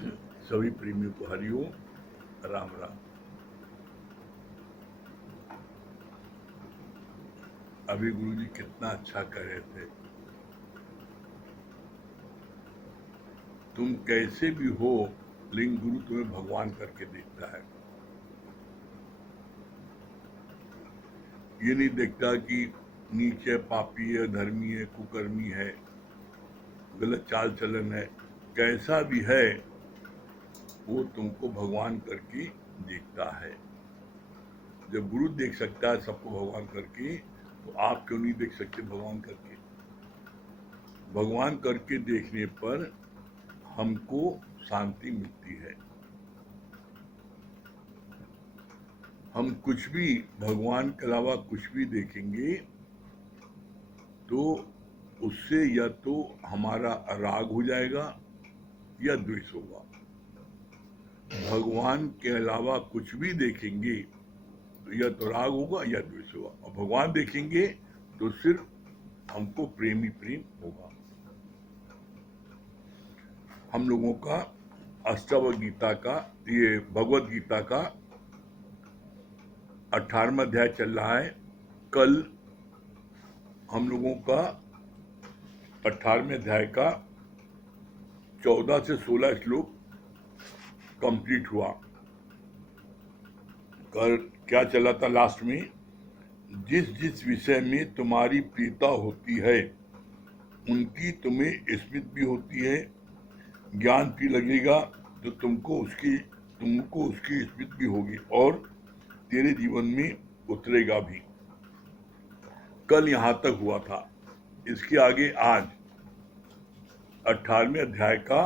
सभी प्रेमियों को हरिओम, राम राम। अभी गुरुजी कितना अच्छा कह रहे थे, तुम कैसे भी हो लेकिन गुरु तुम्हें भगवान करके देखता है। ये नहीं देखता कि नीचे पापी है, धर्मी है, कुकर्मी है, गलत चाल चलन है, कैसा भी है वो तुमको भगवान करके देखता है। जब गुरु देख सकता है सबको भगवान करके, तो आप क्यों नहीं देख सकते भगवान करके? भगवान करके देखने पर हमको शांति मिलती है। हम कुछ भी भगवान के अलावा कुछ भी देखेंगे तो उससे या तो हमारा राग हो जाएगा या द्वेष होगा। भगवान के अलावा कुछ भी देखेंगे तो या तो राग होगा या द्वेष होगा, और भगवान देखेंगे तो सिर्फ हमको प्रेम ही प्रेम होगा। हम लोगों का अष्टवक्र गीता का, ये भगवत गीता का 18वां अध्याय चल रहा है। कल हम लोगों का 18वें अध्याय का 14 से 16 श्लोक कंप्लीट हुआ। कल क्या चला था लास्ट में? जिस जिस विषय में तुम्हारी प्रियता होती है उनकी तुम्हें स्मृति भी होती है, ज्ञान भी लगेगा तो तुमको उसकी स्मृति भी होगी और तेरे जीवन में उतरेगा भी। कल यहां तक हुआ था। इसके आगे आज 18वें अध्याय का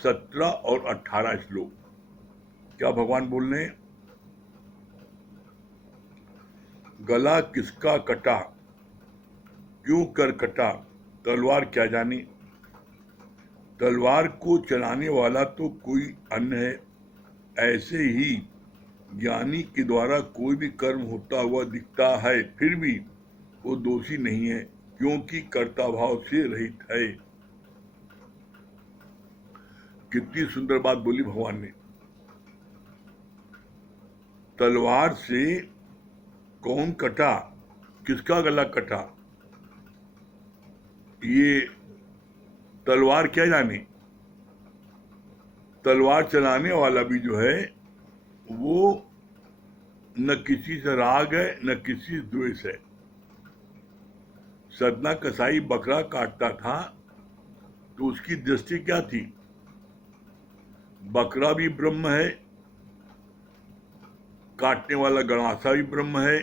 17 और 18 श्लोक क्या भगवान बोल रहे हैं? गला किसका कटा, क्यों कर कटा, तलवार क्या जाने। तलवार को चलाने वाला तो कोई अन्य है। ऐसे ही ज्ञानी के द्वारा कोई भी कर्म होता हुआ दिखता है, फिर भी वो दोषी नहीं है, क्योंकि कर्ता भाव से रहित है। कितनी सुंदर बात बोली भगवान ने। तलवार से कौन कटा, किसका गला कटा, ये तलवार क्या जाने। तलवार चलाने वाला भी जो है वो न किसी से राग है न किसी से द्वेष है। सदना कसाई बकरा काटता था तो उसकी दृष्टि क्या थी? बकरा भी ब्रह्म है, काटने वाला गणासा भी ब्रह्म है,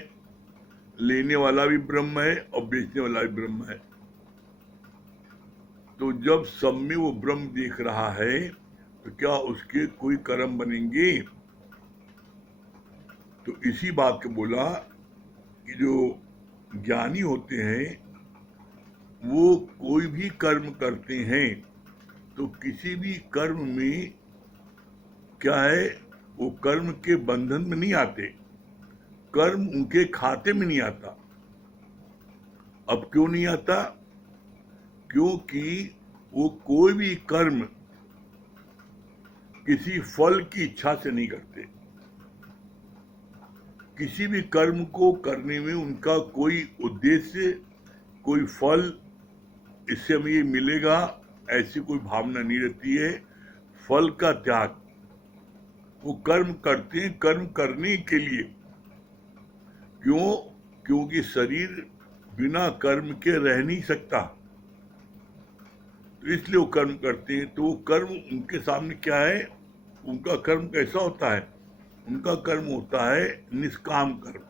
लेने वाला भी ब्रह्म है और बेचने वाला भी ब्रह्म है। तो जब सब में वो ब्रह्म देख रहा है तो क्या उसके कोई कर्म बनेंगे? तो इसी बात को बोला कि जो ज्ञानी होते हैं वो कोई भी कर्म करते हैं तो किसी भी कर्म में क्या है, वो कर्म के बंधन में नहीं आते, कर्म उनके खाते में नहीं आता। अब क्यों नहीं आता? क्योंकि वो कोई भी कर्म किसी फल की इच्छा से नहीं करते। किसी भी कर्म को करने में उनका कोई उद्देश्य, कोई फल, इससे हमें ये मिलेगा, ऐसी कोई भावना नहीं रहती है। फल का त्याग, वो कर्म करते हैं कर्म करने के लिए। क्यों? क्योंकि शरीर बिना कर्म के रह नहीं सकता, तो इसलिए वो कर्म करते हैं। तो वो कर्म उनके सामने क्या है? उनका कर्म कैसा होता है? उनका कर्म होता है निष्काम कर्म।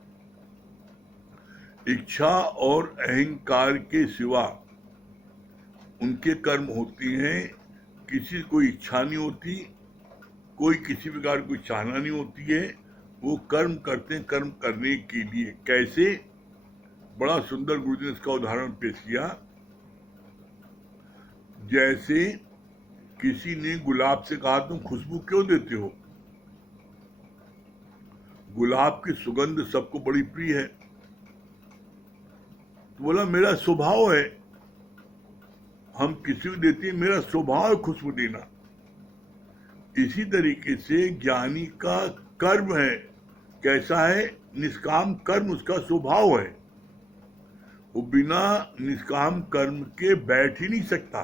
इच्छा और अहंकार के सिवा उनके कर्म होती हैं। किसी को इच्छा नहीं होती, कोई किसी प्रकार को चाहना नहीं होती है। वो कर्म करते हैं कर्म करने के लिए। कैसे? बड़ा सुंदर गुरु जी ने इसका उदाहरण पेश किया। जैसे किसी ने गुलाब से कहा तुम खुशबू क्यों देते हो? गुलाब की सुगंध सबको बड़ी प्रिय है। तो बोला मेरा स्वभाव है, हम किसी को देते हैं, मेरा स्वभाव है खुशबू देना। इसी तरीके से ज्ञानी का कर्म है, कैसा है? निष्काम कर्म उसका स्वभाव है। वो बिना निष्काम कर्म के बैठ ही नहीं सकता।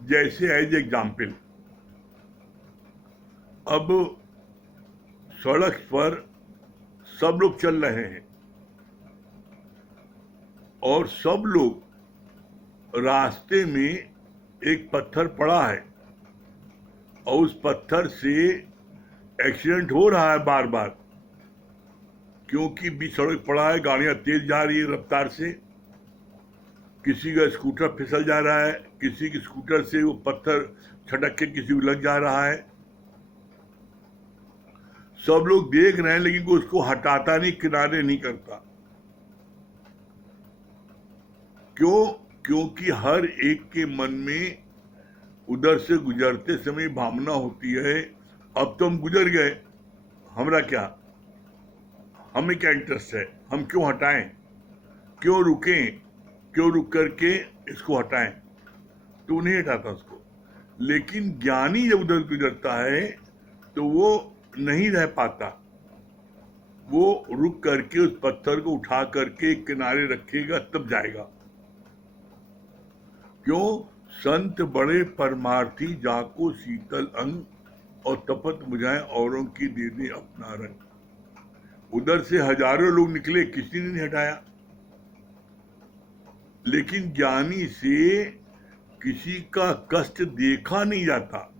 जैसे एज एग्जाम्पल, अब सड़क पर सब लोग चल रहे हैं और सब लोग रास्ते में एक पत्थर पड़ा है और उस पत्थर से एक्सीडेंट हो रहा है बार बार, क्योंकि बीच सड़क पड़ा है, गाड़ियां तेज जा रही है रफ्तार से, किसी का स्कूटर फिसल जा रहा है, किसी की स्कूटर से वो पत्थर छटक के किसी को लग जा रहा है। सब लोग देख रहे हैं लेकिन कोई उसको हटाता नहीं, किनारे नहीं करता। क्यों? क्योंकि हर एक के मन में उधर से गुजरते समय भावना होती है, अब तो हम गुजर गए, हमरा क्या, हमें क्या इंटरेस्ट है, हम क्यों हटाएं, क्यों रुकें, क्यों रुक करके इसको हटाएं, तो नहीं हटाता उसको। लेकिन ज्ञानी जब उधर गुजरता है तो वो नहीं रह पाता, वो रुक करके उस पत्थर को उठा करके किनारे रखेगा तब जाएगा। क्यों? संत बड़े परमार्थी, जाको शीतल अंग और तपत बुझाए औरों की दे दे अपना रंग। उधर से हजारों लोग निकले, किसी ने नहीं हटाया, लेकिन ज्ञानी से किसी का कष्ट देखा नहीं जाता,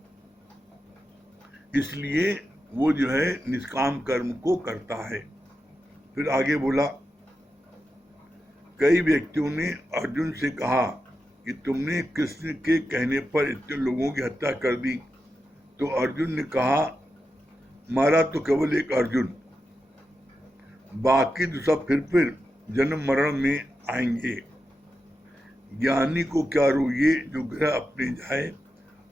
इसलिए वो जो है निष्काम कर्म को करता है। फिर आगे बोला, कई व्यक्तियों ने अर्जुन से कहा कि तुमने कृष्ण के कहने पर इतने लोगों की हत्या कर दी। तो अर्जुन ने कहा, मारा तो केवल एक अर्जुन, बाकी तो सब फिर जन्म मरण में आएंगे। ज्ञानी को क्या रोइए जो ग्रह अपने जाए,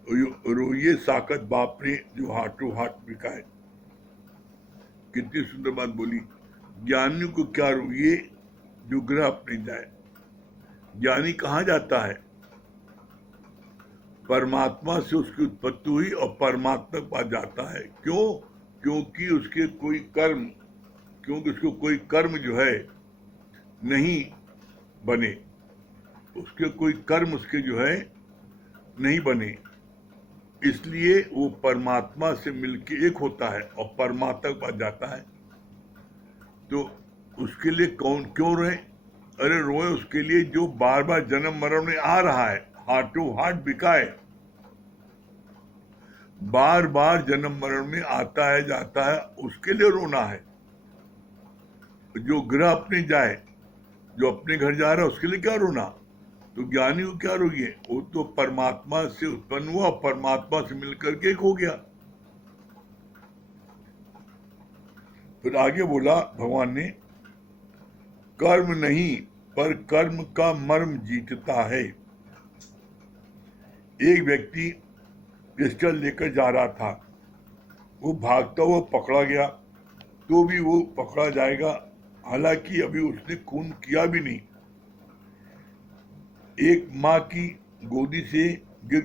रोइए साकत बाप ने जो हाथों हाथ बिकाए। कितनी सुंदर बात बोली। ज्ञानी को क्या रोइए जो ग्रह अपने जाए। ज्ञानी कहाँ जाता है? परमात्मा से उसकी उत्पत्ति हुई और परमात्मा के पास जाता है। क्यों? क्योंकि उसके कोई कर्म, क्योंकि उसको कोई कर्म जो है नहीं बने, उसके कोई कर्म उसके जो है नहीं बने, इसलिए वो परमात्मा से मिलके एक होता है और परमात्मा के पास जाता है। तो उसके लिए कौन क्यों रोए? अरे रोए उसके लिए जो बार बार जन्म मरण में आ रहा है, हाथों हाथ बिकाए, बार बार जन्म मरण में आता है जाता है, उसके लिए रोना है। जो ग्रह अपने जाए, जो अपने घर जा रहा है, उसके लिए क्या रोना? तो ज्ञानी को क्या रोइए? वो तो परमात्मा से उत्पन्न हुआ, परमात्मा से मिलकर के एक हो गया। फिर आगे बोला भगवान ने, कर्म नहीं पर कर्म का मर्म जीतता है। एक व्यक्ति पिस्टल लेकर जा रहा था, वो भागता हुआ पकड़ा गया, तो भी वो पकड़ा जाएगा, हालांकि अभी उसने खून किया भी नहीं। एक माँ की गोदी से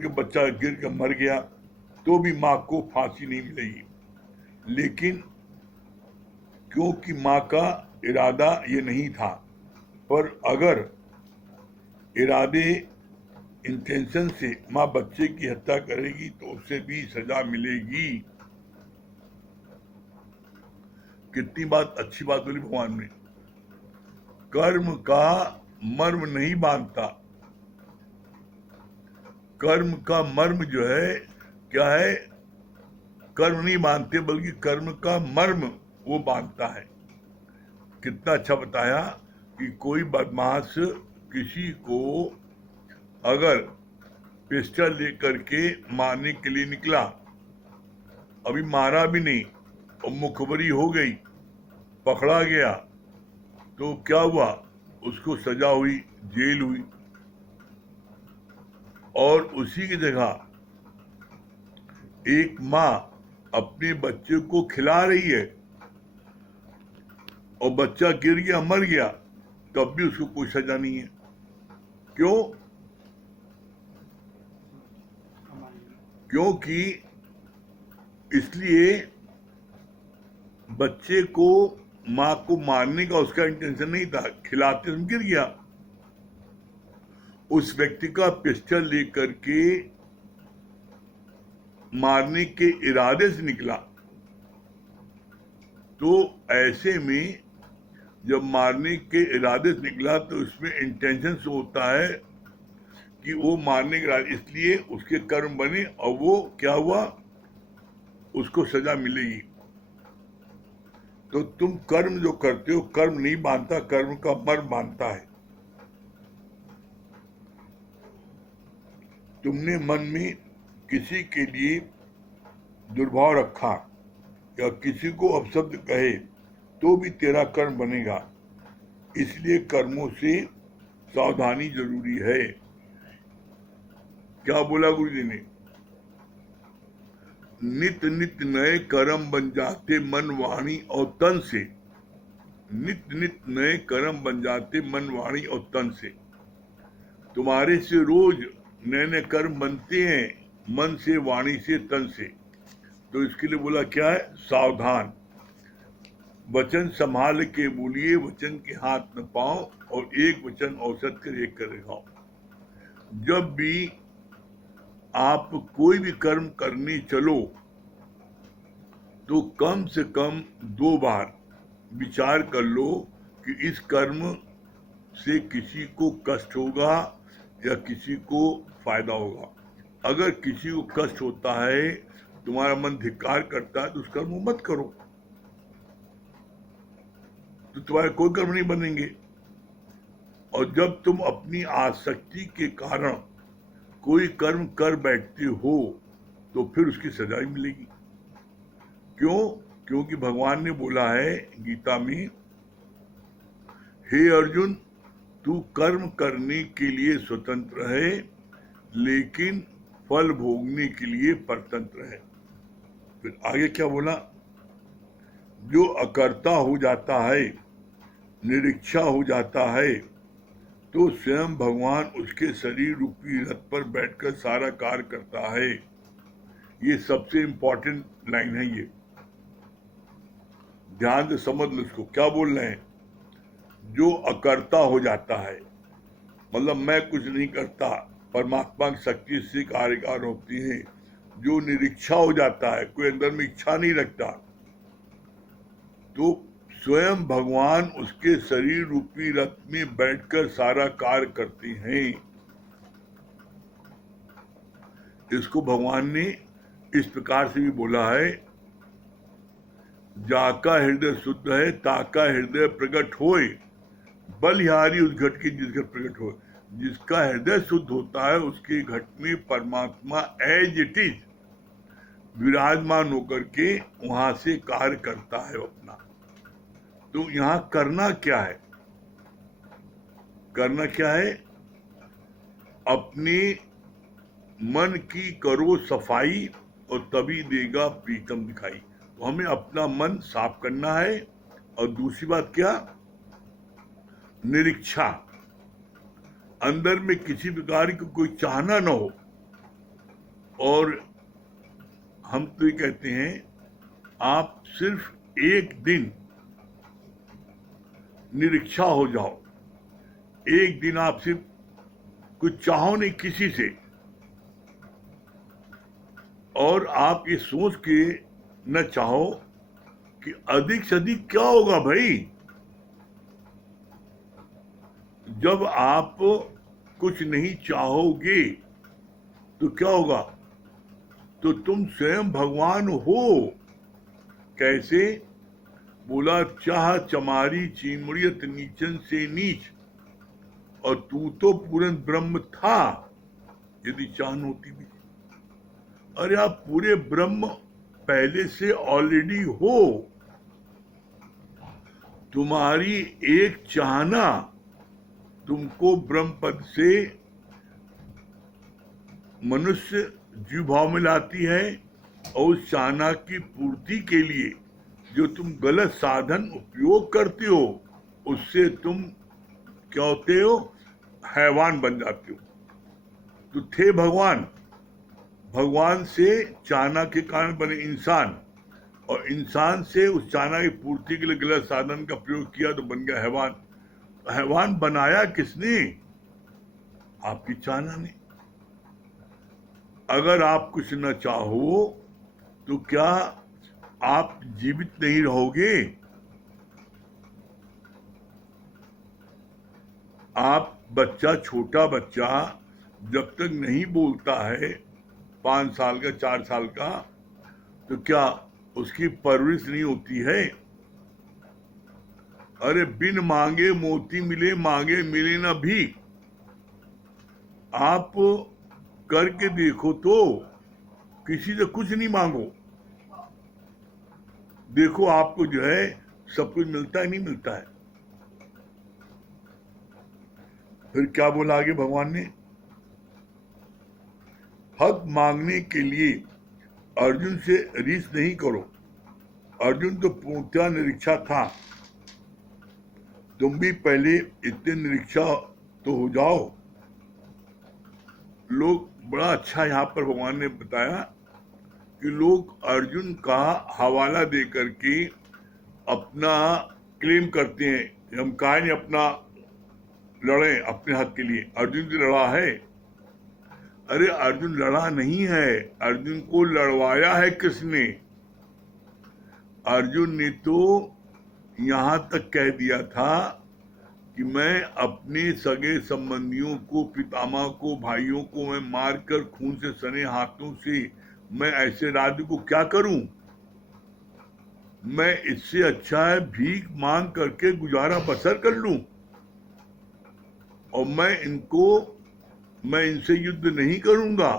बच्चा गिर के मर गया, तो भी माँ को फांसी नहीं मिलेगी। लेकिन क्योंकि माँ का इरादा ये नहीं था, पर अगर इरादे इंटेंशन से माँ बच्चे की हत्या करेगी तो उसे भी सजा मिलेगी। कितनी बात अच्छी बात बोली भगवान ने। कर्म का मर्म नहीं बांधता, कर्म का मर्म जो है क्या है? कर्म नहीं बांधते बल्कि कर्म का मर्म वो बांधता है। कितना अच्छा बताया कि कोई बदमाश किसी को अगर पिस्टल लेकर के मारने के लिए निकला, अभी मारा भी नहीं और मुखबरी हो गई, पकड़ा गया, तो क्या हुआ? उसको सजा हुई, जेल हुई। और उसी की जगह एक माँ अपने बच्चे को खिला रही है और बच्चा गिर गया, मर गया, तब भी उसको कोई सजा नहीं है। क्यों? क्योंकि इसलिए बच्चे को माँ को मारने का उसका इंटेंशन नहीं था, खिलाते समय गिर गया, उस व्यक्ति का पिस्टल लेकर के मारने के इरादे से निकला। तो ऐसे में जब मारने के इरादे से निकला तो उसमें इंटेंशन से होता है कि वो मारने के इरादे, इसलिए उसके कर्म बने और वो क्या हुआ, उसको सजा मिलेगी। तो तुम कर्म जो करते हो, कर्म नहीं बांधता, कर्म का मर्म बांधता है। तुमने मन में किसी के लिए दुर्भाव रखा या किसी को अपशब्द कहे तो भी तेरा कर्म बनेगा, इसलिए कर्मों से सावधानी जरूरी है। क्या बोला गुरु जी ने? नित नित नए कर्म बन जाते मन वाणी और तन से। नित नित नए कर्म बन जाते मन वाणी और तन से। तुम्हारे से रोज नए नए कर्म बनते हैं, मन से, वाणी से, तन से। तो इसके लिए बोला क्या है? सावधान। वचन संभाल के बोलिए, वचन के हाथ न पाओ, और एक वचन औसत कर एक कर खाओ। जब भी आप कोई भी कर्म करने चलो तो कम से कम 2 बार विचार कर लो कि इस कर्म से किसी को कष्ट होगा या किसी को फायदा होगा। अगर किसी को कष्ट होता है, तुम्हारा मन धिक्कार करता है, तो उस कर्म को मत करो, तो तुम्हारे कोई कर्म नहीं बनेंगे। और जब तुम अपनी आसक्ति के कारण कोई कर्म कर बैठते हो तो फिर उसकी सजा ही मिलेगी। क्यों? क्योंकि भगवान ने बोला है गीता में, हे अर्जुन, तू कर्म करने के लिए स्वतंत्र है, लेकिन फल भोगने के लिए परतंत्र है। फिर आगे क्या बोला? जो अकर्ता हो जाता है, निरीक्षा हो जाता है, तो स्वयं भगवान उसके शरीर रूपी रथ पर बैठकर सारा कार्य करता है। ये सबसे इंपॉर्टेंट लाइन है। ये ध्यान से समझ लो इसको, क्या बोल रहे हैं? जो अकर्ता हो जाता है, मतलब मैं कुछ नहीं करता, परमात्मा की शक्ति से कार्यकार होती है। जो निरीक्षा हो जाता है, कोई अंदर में इच्छा नहीं रखता, तो स्वयं भगवान उसके शरीर रूपी रथ में बैठकर सारा कार्य करते हैं। इसको भगवान ने इस प्रकार से भी बोला है, जाका हृदय शुद्ध है, ताका हृदय प्रकट होए, बलिहारी उस घट के जिस घट प्रकट हो। जिसका हृदय शुद्ध होता है, उसके घट में परमात्मा एज इट इज विराजमान होकर के वहां से कार्य करता है अपना। तो यहां करना क्या है? करना क्या है? अपने मन की करो सफाई और तभी देगा प्रीतम दिखाई। तो हमें अपना मन साफ करना है। और दूसरी बात क्या? निरीक्षा, अंदर में किसी प्रकार की कोई चाहना न हो। और हम तो ये कहते हैं, आप सिर्फ एक दिन निरीक्षा हो जाओ, एक दिन आप सिर्फ कुछ चाहो नहीं किसी से, और आप ये सोच के न चाहो कि अधिक से अधिक क्या होगा भाई। जब आप कुछ नहीं चाहोगे तो क्या होगा? तो तुम स्वयं भगवान हो। कैसे? बोला, चाह चमारी चिमड़ियत नीचन से नीच, और तू तो पूर्ण ब्रह्म था यदि चाहन होती भी। अरे आप पूरे ब्रह्म पहले से ऑलरेडी हो। तुम्हारी एक चाहना तुमको ब्रह्म पद से मनुष्य जीव भाव में लाती है, और उस चाहना की पूर्ति के लिए जो तुम गलत साधन उपयोग करते हो, उससे तुम क्या होते हो? हैवान बन जाते हो। तो थे भगवान, भगवान से चाहना के कारण बने इंसान, और इंसान से उस चाहना की पूर्ति के लिए गलत साधन का प्रयोग किया तो बन गया हैवान। हैवान बनाया किसने? आपकी चाहना ने। अगर आप कुछ न चाहो तो क्या आप जीवित नहीं रहोगे? आप बच्चा, छोटा बच्चा जब तक नहीं बोलता है, 5 साल का, 4 साल का, तो क्या उसकी परवरिश नहीं होती है? अरे बिन मांगे मोती मिले, मांगे मिले ना भी। आप करके देखो तो, किसी से कुछ नहीं मांगो, देखो आपको जो है सब कुछ मिलता है, नहीं मिलता है। फिर क्या बोला आगे भगवान ने? हक मांगने के लिए अर्जुन से रीस नहीं करो। अर्जुन तो पूर्णतया निरीक्षा था, तुम भी पहले इतने निरीक्षा तो हो जाओ। लोग, बड़ा अच्छा यहाँ पर भगवान ने बताया कि लोग अर्जुन का हवाला दे करके अपना क्लेम करते हैं कि हम काहे नहीं अपना लड़े अपने हक के लिए। अर्जुन से लड़ा है? अरे अर्जुन लड़ा नहीं है, अर्जुन को लड़वाया है किसने? अर्जुन ने तो यहां तक कह दिया था कि मैं अपने सगे संबंधियों को, पितामह को, भाइयों को मैं मारकर खून से सने हाथों से मैं ऐसे राज्य को क्या करूं? मैं इससे अच्छा है भीख मांग करके गुजारा बसर कर लूं, और मैं इनसे युद्ध नहीं करूंगा।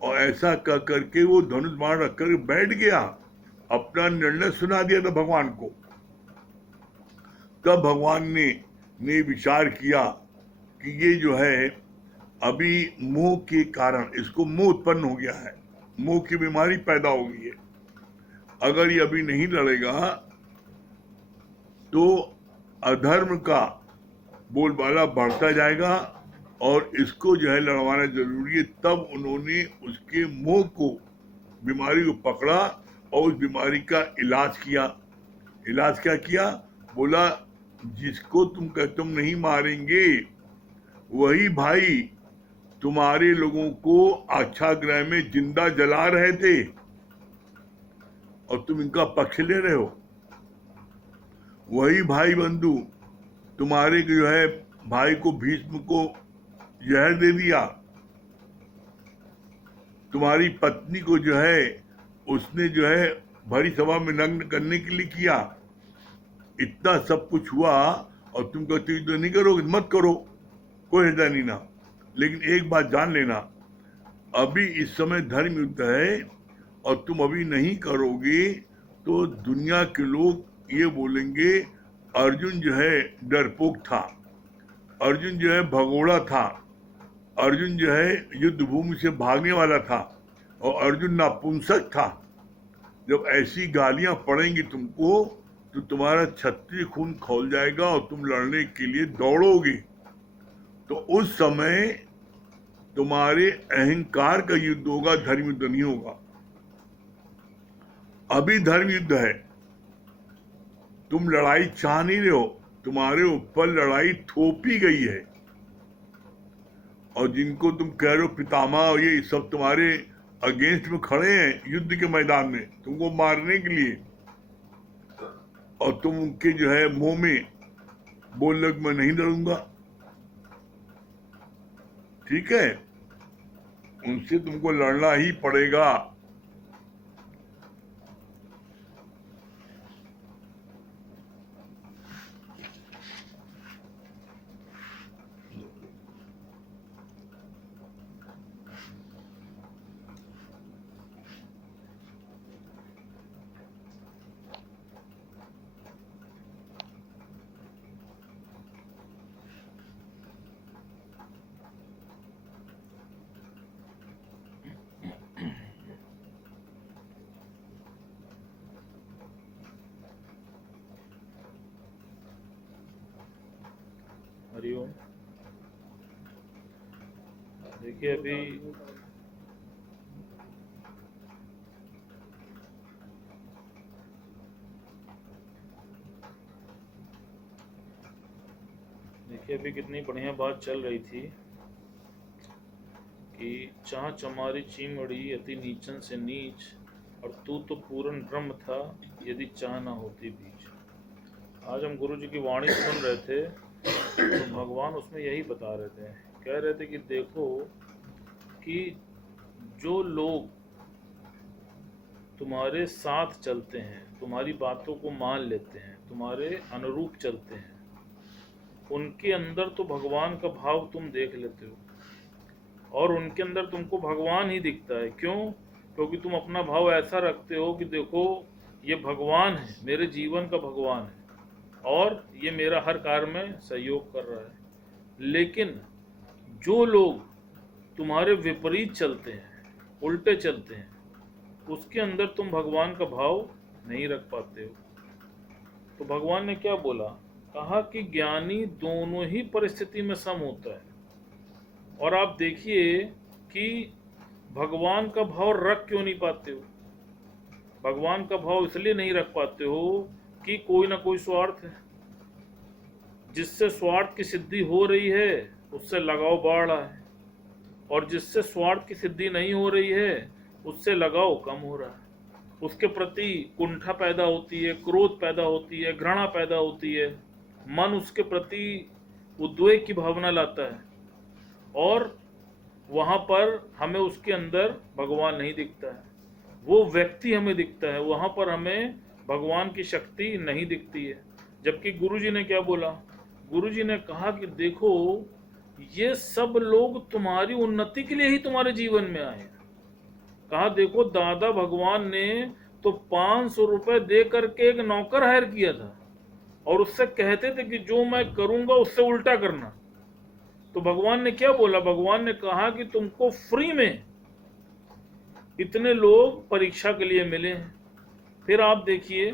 और ऐसा कर करके वो धनुष बाण रखकर बैठ गया, अपना निर्णय सुना दिया था भगवान को। तब भगवान ने विचार किया कि ये जो है अभी मोह के कारण इसको मोह उत्पन्न हो गया है, मोह की बीमारी पैदा हो गई है। अगर ये अभी नहीं लड़ेगा तो अधर्म का बोलबाला बढ़ता जाएगा, और इसको जो है लड़वाना जरूरी है। तब उन्होंने उसके मोह को, बीमारी को पकड़ा और उस बीमारी का इलाज किया। इलाज क्या किया? बोला जिसको तुम नहीं मारेंगे वही भाई तुम्हारे लोगों को आच्छागृह में जिंदा जला रहे थे और तुम इनका पक्ष ले रहे हो। वही भाई बंधु तुम्हारे जो है भाई को, भीष्म को जहर दे दिया। तुम्हारी पत्नी को जो है उसने जो है भरी सभा में नग्न करने के लिए किया। इतना सब कुछ हुआ और तुम कहते युद्ध नहीं करोगे? मत करो, कोई हृदय नहीं ना। लेकिन एक बात जान लेना, अभी इस समय धर्म युद्ध है और तुम अभी नहीं करोगे तो दुनिया के लोग ये बोलेंगे अर्जुन जो है डरपोक था, अर्जुन जो है भगोड़ा था, अर्जुन जो है युद्ध भूमि से भागने वाला था, और अर्जुन नापुंसक था। जब ऐसी गालियां पड़ेंगी तुमको तो तुम्हारा क्षत्रिय खून खौल जाएगा और तुम लड़ने के लिए दौड़ोगे। तो उस समय तुम्हारे अहंकार का युद्ध होगा, धर्म युद्ध नहीं होगा। अभी धर्म युद्ध है, तुम लड़ाई चाह नहीं रहे हो, तुम्हारे ऊपर लड़ाई थोपी गई है। और जिनको तुम कह रहे हो पितामह, ये सब तुम्हारे अगेंस्ट में खड़े हैं युद्ध के मैदान में तुमको मारने के लिए, और तुम उनके जो है मुंह में बोल लग मैं नहीं लड़ूंगा। ठीक है, उनसे तुमको लड़ना ही पड़ेगा। हरिओम। देखिए अभी देखिए अभी कितनी बढ़िया बात चल रही थी कि चाह चमारी चिमड़ी अति नीचन से नीच, और तू तो पूर्ण ब्रह्म था यदि चाह ना होती बीच। आज हम गुरु जी की वाणी सुन रहे थे तो भगवान उसमें यही बता रहे थे, कह रहे थे कि देखो कि जो लोग तुम्हारे साथ चलते हैं, तुम्हारी बातों को मान लेते हैं, तुम्हारे अनुरूप चलते हैं, उनके अंदर तो भगवान का भाव तुम देख लेते हो और उनके अंदर तुमको भगवान ही दिखता है। क्यों? क्योंकि तुम अपना भाव ऐसा रखते हो कि देखो ये भगवान है, मेरे जीवन का भगवान है और ये मेरा हर कार्य में सहयोग कर रहा है। लेकिन जो लोग तुम्हारे विपरीत चलते हैं, उल्टे चलते हैं, उसके अंदर तुम भगवान का भाव नहीं रख पाते हो। तो भगवान ने क्या बोला? कहा कि ज्ञानी दोनों ही परिस्थिति में सम होता है। और आप देखिए कि भगवान का भाव रख क्यों नहीं पाते हो? भगवान का भाव इसलिए नहीं रख पाते हो कि कोई ना कोई स्वार्थ है, जिससे स्वार्थ की सिद्धि हो रही है उससे लगाव बढ़ रहा है, और जिससे स्वार्थ की सिद्धि नहीं हो रही है उससे लगाव कम हो रहा है। उसके प्रति कुंठा पैदा होती है, क्रोध पैदा होती है, घृणा पैदा होती है, मन उसके प्रति उद्वेग की भावना लाता है और वहां पर हमें उसके अंदर भगवान नहीं दिखता है, वो व्यक्ति हमें दिखता है, वहां पर हमें भगवान की शक्ति नहीं दिखती है। जबकि गुरुजी ने क्या बोला? गुरुजी ने कहा कि देखो ये सब लोग तुम्हारी उन्नति के लिए ही तुम्हारे जीवन में आए हैं। कहा देखो दादा भगवान ने तो 500 रुपए दे करके एक नौकर हायर किया था और उससे कहते थे कि जो मैं करूंगा उससे उल्टा करना। तो भगवान ने क्या बोला? भगवान ने कहा कि तुमको फ्री में इतने लोग परीक्षा के लिए मिले हैं। फिर आप देखिए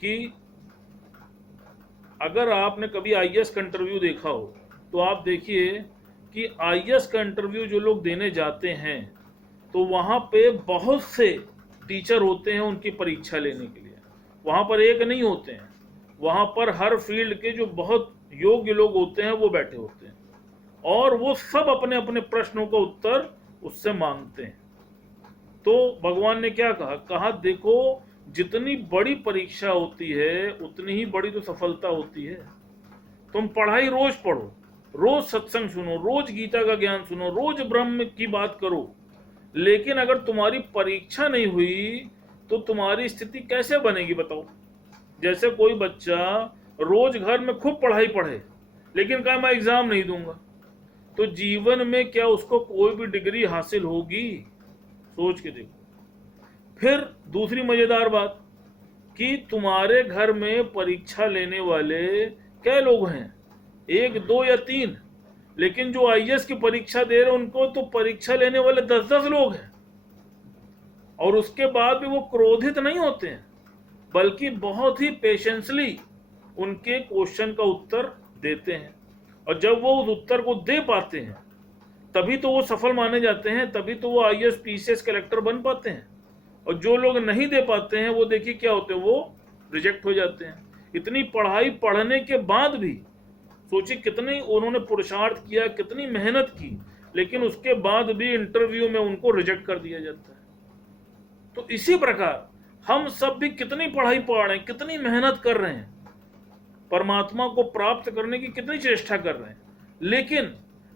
कि अगर आपने कभी आईएएस का इंटरव्यू देखा हो तो आप देखिए कि आईएएस का इंटरव्यू जो लोग देने जाते हैं तो वहां पे बहुत से टीचर होते हैं उनकी परीक्षा लेने के लिए। वहां पर एक नहीं होते हैं, वहां पर हर फील्ड के जो बहुत योग्य लोग होते हैं वो बैठे होते हैं और वो सब अपने अपने प्रश्नों का उत्तर उससे मांगते हैं। तो भगवान ने क्या कहा? कहा देखो जितनी बड़ी परीक्षा होती है उतनी ही बड़ी तो सफलता होती है। तुम पढ़ाई रोज पढ़ो, रोज सत्संग सुनो, रोज गीता का ज्ञान सुनो, रोज ब्रह्म की बात करो, लेकिन अगर तुम्हारी परीक्षा नहीं हुई तो तुम्हारी स्थिति कैसे बनेगी बताओ? जैसे कोई बच्चा रोज घर में खूब पढ़ाई पढ़े लेकिन कहा मैं एग्जाम नहीं दूंगा, तो जीवन में क्या उसको कोई भी डिग्री हासिल होगी? सोच के देखो। फिर दूसरी मजेदार बात कि तुम्हारे घर में परीक्षा लेने वाले क्या लोग हैं? 1, 2 या 3, लेकिन जो आईएएस की परीक्षा दे रहे उनको तो परीक्षा लेने वाले 10-10 लोग हैं और उसके बाद भी वो क्रोधित नहीं होते हैं, बल्कि बहुत ही पेशेंसली उनके क्वेश्चन का उत्तर देते हैं। और जब वो उस उत्तर को दे पाते हैं तभी तो वो सफल माने जाते हैं, तभी तो वो आईएएस पीसीएस कलेक्टर बन पाते हैं। और जो लोग नहीं दे पाते हैं वो देखिए क्या होते हैं, वो रिजेक्ट हो जाते हैं। इतनी पढ़ाई पढ़ने के बाद भी सोचिए कितनी उन्होंने पुरुषार्थ किया, कितनी मेहनत की, लेकिन उसके बाद भी इंटरव्यू में उनको रिजेक्ट कर दिया जाता है। तो इसी प्रकार हम सब भी कितनी पढ़ाई पढ़ रहे हैं, कितनी मेहनत कर रहे हैं, परमात्मा को प्राप्त करने की कितनी चेष्टा कर रहे हैं, लेकिन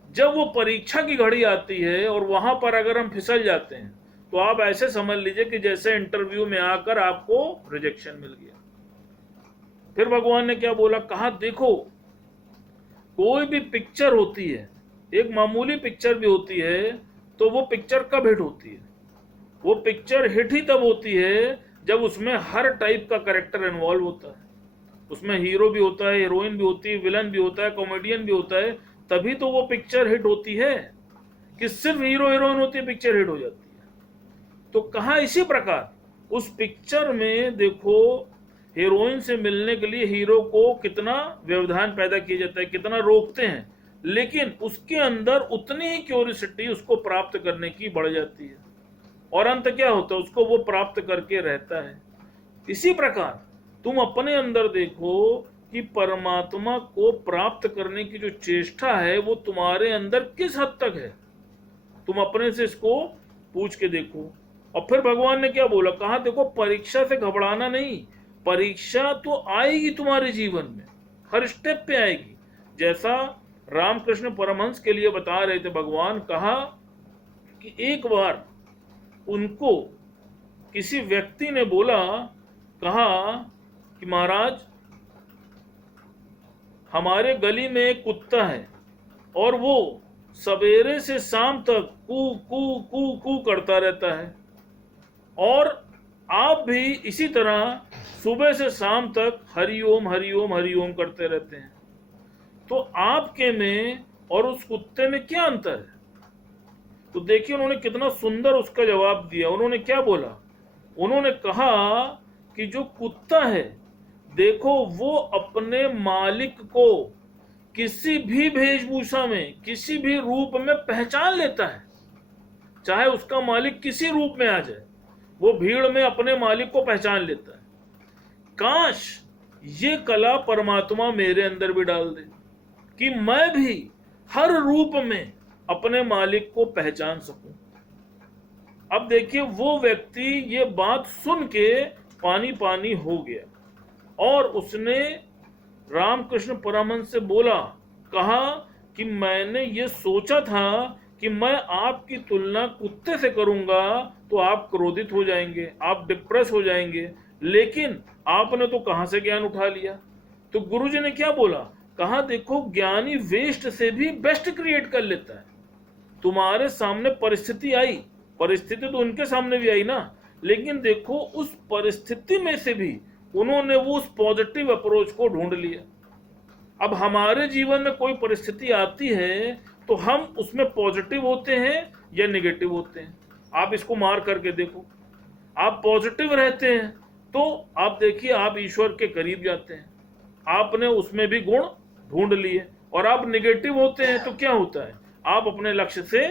जब वो परीक्षा की घड़ी आती है और वहां पर अगर हम फिसल जाते हैं तो आप ऐसे समझ लीजिए कि जैसे इंटरव्यू में आकर आपको रिजेक्शन मिल गया। फिर भगवान ने क्या बोला? कहा देखो कोई भी पिक्चर होती है, एक मामूली पिक्चर भी होती है, तो वो पिक्चर कब हिट होती है? वो पिक्चर हिट ही तब होती है जब उसमें हर टाइप का कैरेक्टर इन्वॉल्व होता है। उसमें हीरो भी होता है, हीरोइन भी होती है, विलन भी होता है, कॉमेडियन भी होता है, तभी तो वो पिक्चर हिट होती है। कि सिर्फ हीरो हीरोइन होती है पिक्चर हिट हो जाती है। तो कहा इसी प्रकार उस पिक्चर में देखो हीरोइन से मिलने के लिए हीरो को कितना व्यवधान पैदा किया जाता है, कितना रोकते हैं, लेकिन उसके अंदर उतनी ही क्यूरियोसिटी उसको प्राप्त करने की बढ़ जाती है और अंत क्या होता है? उसको वो प्राप्त करके रहता है। इसी प्रकार तुम अपने अंदर देखो कि परमात्मा को प्राप्त करने की जो चेष्टा है वो तुम्हारे अंदर किस हद तक है। तुम अपने से इसको पूछ के देखो। और फिर भगवान ने क्या बोला, कहा देखो परीक्षा से घबराना नहीं, परीक्षा तो आएगी तुम्हारे जीवन में, हर स्टेप पे आएगी। जैसा रामकृष्ण परमहंस के लिए बता रहे थे भगवान, कहा कि एक बार उनको किसी व्यक्ति ने बोला, कहा कि महाराज हमारे गली में एक कुत्ता है और वो सवेरे से शाम तक कू कू कू कू करता रहता है, और आप भी इसी तरह सुबह से शाम तक हरिओम हरिओम हरिओम करते रहते हैं, तो आपके में और उस कुत्ते में क्या अंतर है। तो देखिए उन्होंने कितना सुंदर उसका जवाब दिया। उन्होंने क्या बोला, उन्होंने कहा कि जो कुत्ता है देखो वो अपने मालिक को किसी भी वेशभूषा में, किसी भी रूप में पहचान लेता है, चाहे उसका मालिक किसी रूप में आ जाए, वो भीड़ में अपने मालिक को पहचान लेता है। काश ये कला परमात्मा मेरे अंदर भी डाल दे कि मैं भी हर रूप में अपने मालिक को पहचान सकूं। अब देखिए वो व्यक्ति ये बात सुन के पानी पानी हो गया और उसने रामकृष्ण परमहंस से बोला, कहा कि मैंने ये सोचा था कि मैं आपकी तुलना कुत्ते से करूंगा तो आप क्रोधित हो जाएंगे, आप डिप्रेस हो जाएंगे, लेकिन आपने तो कहां से ज्ञान उठा लिया। तो गुरुजी ने क्या बोला, कहा देखो ज्ञानी वेस्ट से भी बेस्ट क्रिएट कर लेता है। तुम्हारे सामने परिस्थिति आई, परिस्थिति तो उनके सामने भी आई ना, लेकिन देखो उस परिस्थिति में से भी उन्होंने वो उस पॉजिटिव अप्रोच को ढूंढ लिया। अब हमारे जीवन में कोई परिस्थिति आती है तो हम उसमें पॉजिटिव होते हैं या नेगेटिव होते हैं। आप इसको मार करके देखो, आप पॉजिटिव रहते हैं तो आप देखिए आप ईश्वर के करीब जाते हैं, आपने उसमें भी गुण ढूंढ लिए। और आप नेगेटिव होते हैं तो क्या होता है, आप अपने लक्ष्य से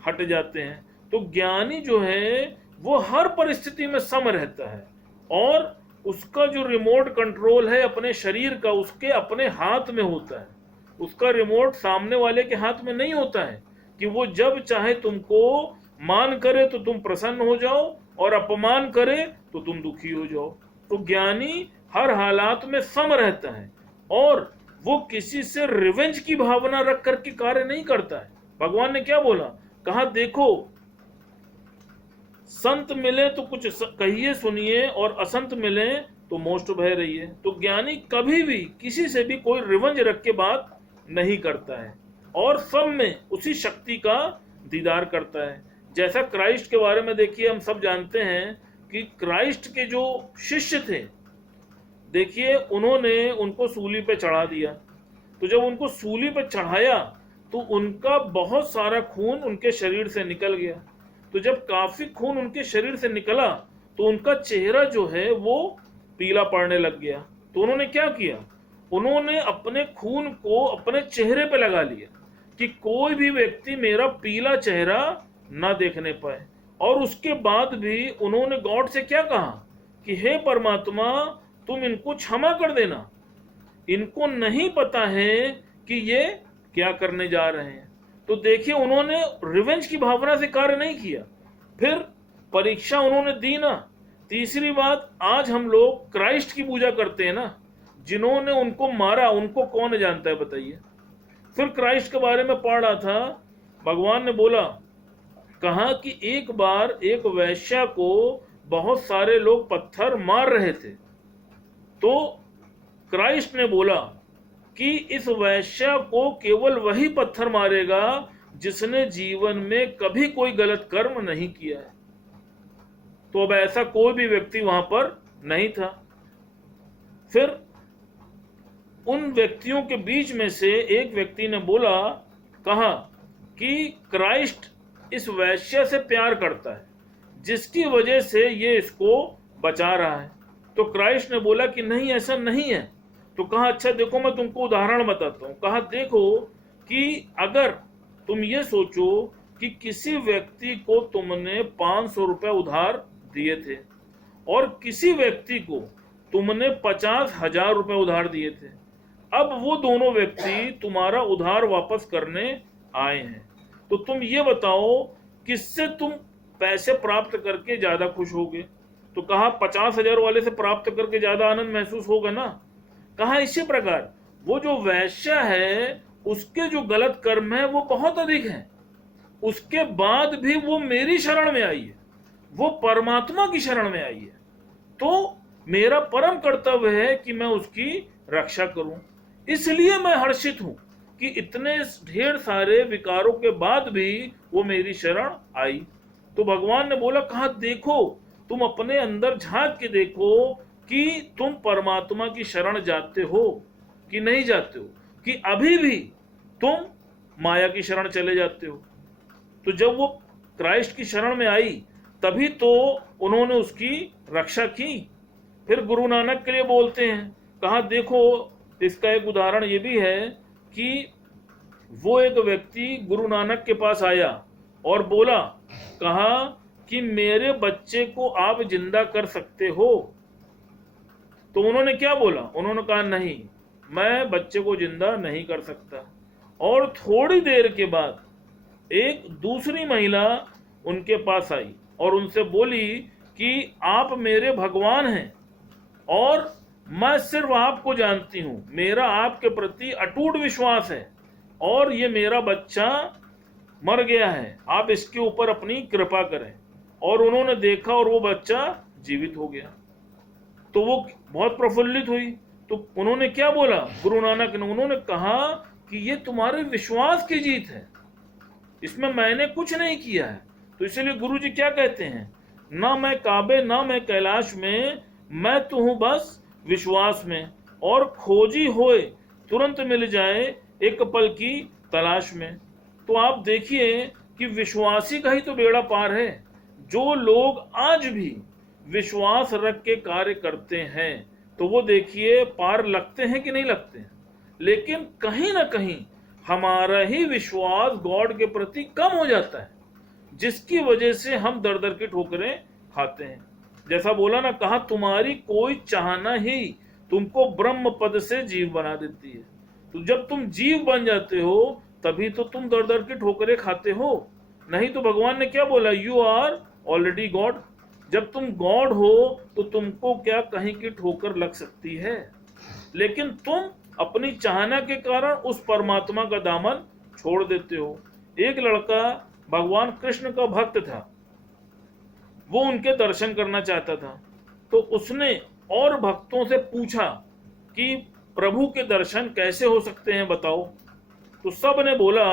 हट जाते हैं। तो ज्ञानी जो है वो हर परिस्थिति में सम रहता है और उसका जो रिमोट कंट्रोल है अपने शरीर का उसके अपने हाथ में होता है। उसका रिमोट सामने वाले के हाथ में नहीं होता है कि वो जब चाहे तुमको मान करे तो तुम प्रसन्न हो जाओ और अपमान करे तो तुम दुखी हो जाओ। तो ज्ञानी हर हालात में सम रहता है और वो किसी से रिवेंज की भावना रख करके कार्य नहीं करता है। भगवान ने क्या बोला, कहा देखो संत मिले तो कुछ कहिए सुनिए और असंत मिले तो मोस्ट भय रहिए। तो ज्ञानी कभी भी किसी से भी कोई रिवेंज रख के बात नहीं करता है और सब में उसी शक्ति का दीदार करता है। जैसा क्राइस्ट के बारे में देखिए, हम सब जानते हैं कि क्राइस्ट के जो शिष्य थे, देखिए उन्होंने उनको सूली पे चढ़ा दिया। तो जब उनको सूली पे चढ़ाया तो उनका बहुत सारा खून उनके शरीर से निकल गया। तो जब काफी खून उनके शरीर से निकला तो उनका चेहरा जो है वो पीला पड़ने लग गया। तो उन्होंने क्या किया, उन्होंने अपने खून को अपने चेहरे पे लगा लिया कि कोई भी व्यक्ति मेरा पीला चेहरा ना देखने पाए। और उसके बाद भी उन्होंने गॉड से क्या कहा कि हे परमात्मा तुम इनको क्षमा कर देना, इनको नहीं पता है कि ये क्या करने जा रहे हैं। तो देखिए उन्होंने रिवेंज की भावना से कार्य नहीं किया, फिर परीक्षा उन्होंने दी ना। तीसरी बात, आज हम लोग क्राइस्ट की पूजा करते हैं ना, जिन्होंने उनको मारा उनको कौन जानता है बताइए। फिर क्राइस्ट के बारे में पढ़ रहा था, भगवान ने बोला, कहा कि एक बार एक वैश्या को बहुत सारे लोग पत्थर मार रहे थे। तो क्राइस्ट ने बोला कि इस वैश्या को केवल वही पत्थर मारेगा जिसने जीवन में कभी कोई गलत कर्म नहीं किया है। तो अब ऐसा कोई भी व्यक्ति वहां पर नहीं था। फिर उन व्यक्तियों के बीच में से एक व्यक्ति ने बोला, कहा कि क्राइस्ट इस वैश्य से प्यार करता है जिसकी वजह से ये इसको बचा रहा है। तो क्राइस्ट ने बोला कि नहीं ऐसा नहीं है। तो कहा अच्छा देखो मैं तुमको उदाहरण बताता हूं। कहा देखो कि अगर तुम ये सोचो कि किसी व्यक्ति को तुमने 500 रुपए उधार दिए थे और किसी व्यक्ति को तुमने 50,000 रुपए उधार दिए थे, अब वो दोनों व्यक्ति तुम्हारा उधार वापस करने आए हैं, तो तुम ये बताओ किससे तुम पैसे प्राप्त करके ज्यादा खुश होगे? तो कहा 50,000 वाले से प्राप्त करके ज्यादा आनंद महसूस होगा ना। कहा इसी प्रकार वो जो वैश्य है उसके जो गलत कर्म है वो बहुत अधिक है, उसके बाद भी वो मेरी शरण में आई है, वो परमात्मा की शरण में आई है, तो मेरा परम कर्तव्य है कि मैं उसकी रक्षा करूं। इसलिए मैं हर्षित हूं कि इतने ढेर सारे विकारों के बाद भी वो मेरी शरण आई। तो भगवान ने बोला, कहा देखो, तुम अपने अंदर झांक के देखो कि तुम परमात्मा की शरण जाते हो कि नहीं जाते हो, कि अभी भी तुम माया की शरण चले जाते हो। तो जब वो क्राइस्ट की शरण में आई तभी तो उन्होंने उसकी रक्षा की। फिर गुरु नानक के लिए बोलते हैं, कहा देखो, इसका एक उदाहरण ये भी है कि वो एक व्यक्ति गुरु नानक के पास आया और बोला, कहा कि मेरे बच्चे को आप जिंदा कर सकते हो? तो उन्होंने क्या बोला? उन्होंने कहा नहीं, मैं बच्चे को जिंदा नहीं कर सकता। और थोड़ी देर के बाद एक दूसरी महिला उनके पास आई और उनसे बोली कि आप मेरे भगवान हैं और मैं सिर्फ आपको जानती हूं, मेरा आपके प्रति अटूट विश्वास है और ये मेरा बच्चा मर गया है, आप इसके ऊपर अपनी कृपा करें। और उन्होंने देखा और वो बच्चा जीवित हो गया। तो वो बहुत प्रफुल्लित हुई। तो उन्होंने क्या बोला गुरु नानक ने? उन्होंने कहा कि ये तुम्हारे विश्वास की जीत है, इसमें मैंने कुछ नहीं किया है। तो इसलिए गुरु जी क्या कहते हैं, ना मैं काबे ना मैं कैलाश में, मैं तो हूं बस विश्वास में, और खोजी होए तुरंत मिल जाए एक पल की तलाश में। तो आप देखिए कि विश्वासी का ही तो बेड़ा पार है। जो लोग आज भी विश्वास रख के कार्य करते हैं तो वो देखिए पार लगते हैं कि नहीं लगते हैं। लेकिन कहीं ना कहीं हमारा ही विश्वास गॉड के प्रति कम हो जाता है, जिसकी वजह से हम दर दर की ठोकरें खाते हैं। जैसा बोला ना, कहा तुम्हारी कोई चाहना ही तुमको ब्रह्म पद से जीव बना देती है। तो जब तुम जीव बन जाते हो तभी तो तुम दर दर की ठोकरें खाते हो। नहीं तो भगवान ने क्या बोला, यू आर ऑलरेडी गॉड। जब तुम गॉड हो तो तुमको क्या कहीं की ठोकर लग सकती है, लेकिन तुम अपनी चाहना के कारण उस परमात्मा का दामन छोड़ देते हो। एक लड़का भगवान कृष्ण का भक्त था, वो उनके दर्शन करना चाहता था। तो उसने और भक्तों से पूछा कि प्रभु के दर्शन कैसे हो सकते हैं, बताओ। तो सब ने बोला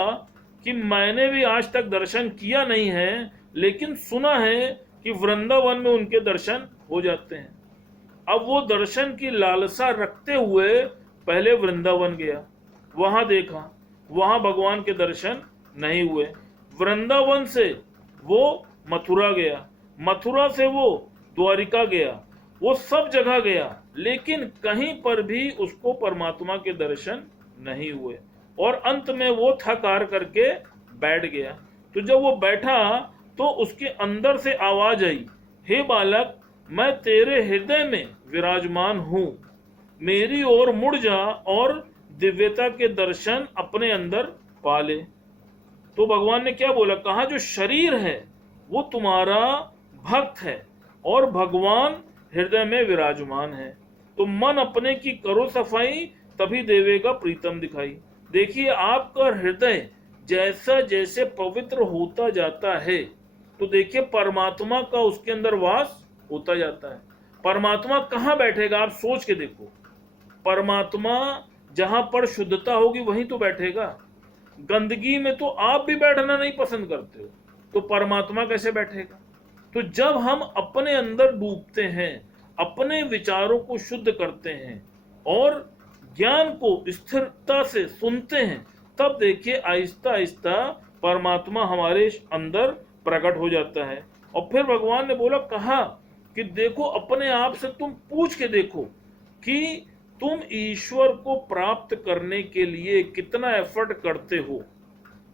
कि मैंने भी आज तक दर्शन किया नहीं है, लेकिन सुना है कि वृंदावन में उनके दर्शन हो जाते हैं। अब वो दर्शन की लालसा रखते हुए पहले वृंदावन गया, वहां देखा, वहां भगवान के दर्शन नहीं हुए। वृंदावन से वो मथुरा गया, मथुरा से वो द्वारिका गया, वो सब जगह गया, लेकिन कहीं पर भी उसको परमात्मा के दर्शन नहीं हुए। और अंत में वो थक हार करके बैठ गया। तो जब वो बैठा तो उसके अंदर से आवाज आई, हे बालक, मैं तेरे हृदय में विराजमान हूं, मेरी ओर मुड़ जा और दिव्यता के दर्शन अपने अंदर पा ले। तो भगवान ने क्या बोला, कहा जो शरीर है वो तुम्हारा भक्त है और भगवान हृदय में विराजमान है। तो मन अपने की करो सफाई, तभी देवेगा प्रीतम दिखाई। देखिए आपका हृदय जैसा जैसे पवित्र होता जाता है तो देखिए परमात्मा का उसके अंदर वास होता जाता है। परमात्मा कहाँ बैठेगा, आप सोच के देखो। परमात्मा जहां पर शुद्धता होगी वहीं तो बैठेगा। गंदगी में तो आप भी बैठना नहीं पसंद करते हो, तो परमात्मा कैसे बैठेगा? तो जब हम अपने अंदर डूबते हैं, अपने विचारों को शुद्ध करते हैं और ज्ञान को स्थिरता से सुनते हैं, तब देखिए आहिस्ता आहिस्ता परमात्मा हमारे अंदर प्रकट हो जाता है। और फिर भगवान ने बोला, कहा कि देखो अपने आप से तुम पूछ के देखो कि तुम ईश्वर को प्राप्त करने के लिए कितना एफर्ट करते हो,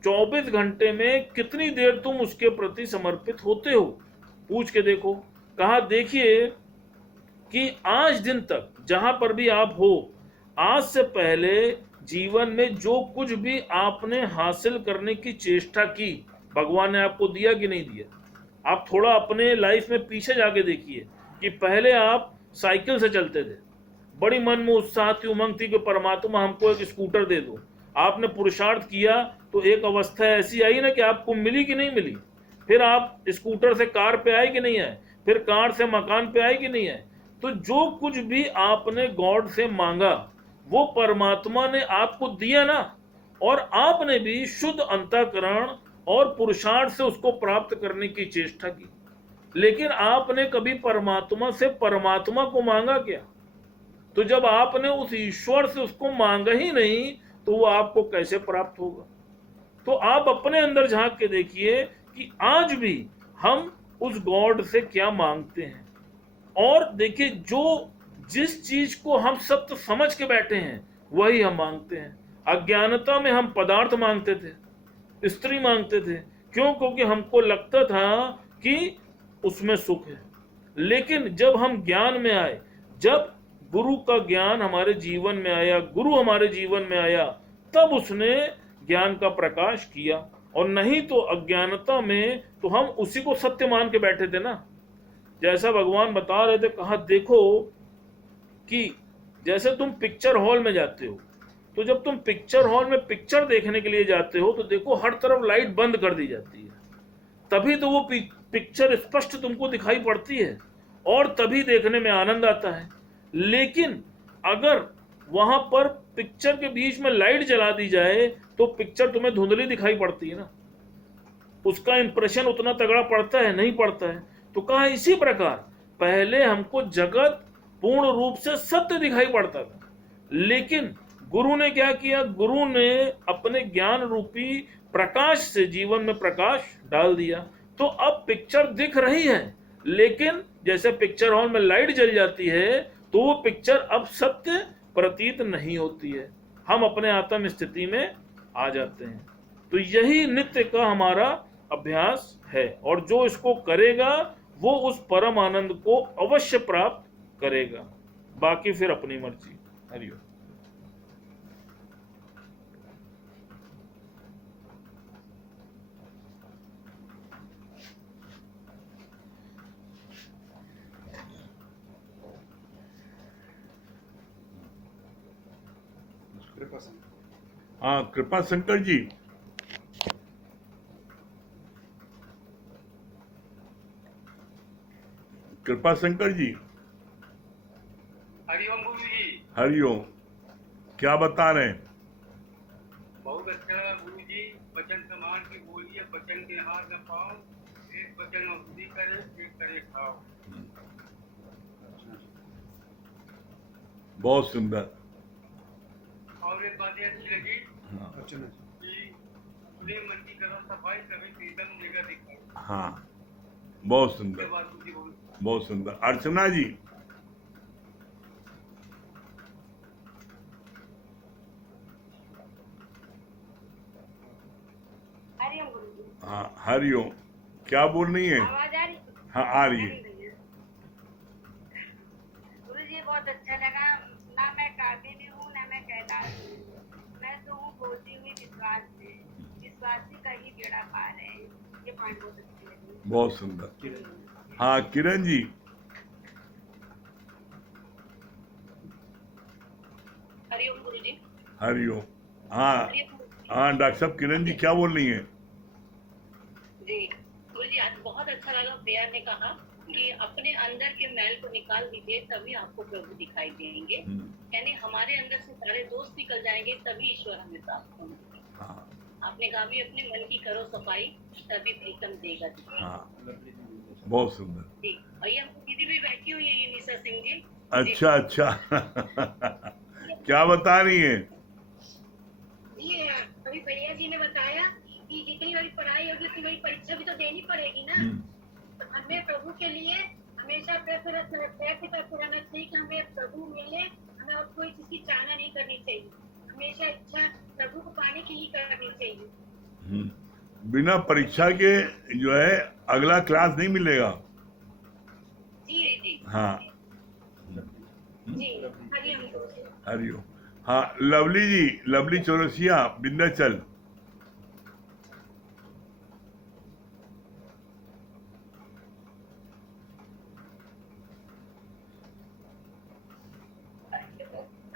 24 घंटे में कितनी देर तुम उसके प्रति समर्पित होते हो, पूछ के देखो। कहा देखिए कि आज दिन तक जहां पर भी आप हो, आज से पहले जीवन में जो कुछ भी आपने हासिल करने की चेष्टा की, भगवान ने आपको दिया कि नहीं दिया? आप थोड़ा अपने लाइफ में पीछे जाके देखिए कि पहले आप साइकिल से चलते थे, बड़ी मन में उत्साह थी, उमंग थी कि परमात्मा हमको एक स्कूटर दे दो। आपने पुरुषार्थ किया तो एक अवस्था ऐसी आई ना कि आपको मिली कि नहीं मिली, फिर आप स्कूटर से कार पे आए कि नहीं आए, फिर कार से मकान पे आए कि नहीं आए। तो जो कुछ भी आपने गॉड से मांगा वो परमात्मा ने आपको दिया ना, और आपने भी शुद्ध अंतःकरण और पुरुषार्थ से उसको प्राप्त करने की चेष्टा की। लेकिन आपने कभी परमात्मा से परमात्मा को मांगा क्या? तो जब आपने उस ईश्वर से उसको मांगा ही नहीं तो वो आपको कैसे प्राप्त होगा? तो आप अपने अंदर झांक के देखिए कि आज भी हम उस गॉड से क्या मांगते हैं। और देखिए, जो जिस चीज को हम सत्य समझ के बैठे हैं वही हम मांगते हैं। अज्ञानता में हम पदार्थ मांगते थे, स्त्री मांगते थे, क्यों? क्योंकि हमको लगता था कि उसमें सुख है। लेकिन जब हम ज्ञान में आए, जब गुरु का ज्ञान हमारे जीवन में आया, गुरु हमारे जीवन में आया, तब उसने ज्ञान का प्रकाश किया। और नहीं तो अज्ञानता में तो हम उसी को सत्य मान के बैठे थे ना। जैसा भगवान बता रहे थे, कहा देखो कि जैसे तुम पिक्चर हॉल में जाते हो, तो जब तुम पिक्चर हॉल में पिक्चर देखने के लिए जाते हो तो देखो हर तरफ लाइट बंद कर दी जाती है, तभी तो वो पिक्चर स्पष्ट तुमको दिखाई पड़ती है और तभी देखने में आनंद आता है। लेकिन अगर वहां पर पिक्चर के बीच में लाइट जला दी जाए तो पिक्चर तुम्हें धुंधली दिखाई पड़ती है ना, उसका इंप्रेशन उतना तगड़ा पड़ता है? नहीं पड़ता है। तो कहा इसी प्रकार पहले हमको जगत पूर्ण रूप से सत्य दिखाई पड़ता था, लेकिन गुरु ने क्या किया? गुरु ने अपने ज्ञान रूपी प्रकाश से जीवन में प्रकाश डाल दिया। तो अब पिक्चर दिख रही है, लेकिन जैसे पिक्चर हॉल में लाइट जल जाती है तो वो पिक्चर अब सत्य प्रतीत नहीं होती है, हम अपने आत्म स्थिति में आ जाते हैं। तो यही नित्य का हमारा अभ्यास है, और जो इसको करेगा वो उस परम आनंद को अवश्य प्राप्त करेगा। बाकी फिर अपनी मर्जी। हरिओम। हाँ, कृपा शंकर जी। कृपा शंकर जी। हरिओम गुरु जी। हरिओम। क्या बता रहे हैं? बहुत अच्छा लगा गुरु जी। वचन समान की बोलिए, वचन के हाथ न पाओ, एक वचन औषधि करे, एक करे खाओ। बहुत सुंदर। और एक बात अच्छी लगी हाँ, कि खुले मन की करो सफाई, कभी प्रीतम देगा दिखाई। हाँ, बहुत सुंदर, ये बात गुरु जी बोली। बहुत सुंदर। अर्चना जी। हरिओम गुरुजी। हाँ, हरिओम। क्या बोल रही है? आवाज आ रही? हाँ, आ रही है। गुरुजी बहुत अच्छा लगा। ना मैं काव्य में हूँ ना मैं कैलाश हूँ, मैं तो हूँ बोलती हुई विश्वास से, विश्वासी का ही बेड़ा पार है। ये पॉइंट बहुत अच्छी लगी। बहुत सुंदर। हाँ, किरण जी। हरिओम गुरुजी। हरिओम। हाँ, हाँ, डॉक्टर साहब, किरण जी क्या बोल रही हैं? जी गुरुजी, आज बहुत अच्छा लगा। प्रेयर ने कहा कि अपने अंदर के मैल को निकाल दीजिए, तभी आपको प्रभु दिखाई देंगे। यानी हमारे अंदर से सारे दोस्त निकल जाएंगे, तभी ईश्वर हमें प्राप्त होंगे। हाँ, आपने कहा भी अपने मन की करो सफाई, तभी प्रीतम देगा दिखाई। हाँ, बहुत सुंदर। जी, और ये हमको दीदी भी बैठी हुई है, ये निशा सिंह जी। अच्छा, अच्छा। क्या बता रही हैं? जी, अभी भैया जी ने बताया कि जितनी बड़ी पढ़ाई होगी उतनी बड़ी परीक्षा भी तो देनी पड़ेगी ना। तो हमें प्रभु के लिए हमेशा प्रयत्न रहना चाहिए कि हमें प्रभु मिले, हमें और कोई चीज की चाहना नहीं करनी चाहिए, हमेशा इच्छा प्रभु को पाने की ही करनी चाहिए। बिना परीक्षा के जो है अगला क्लास नहीं मिलेगा। जी जी हाँ, जी। हरिओम। हरिओम। हाँ लवली जी, लवली चौरसिया विंध्याचल।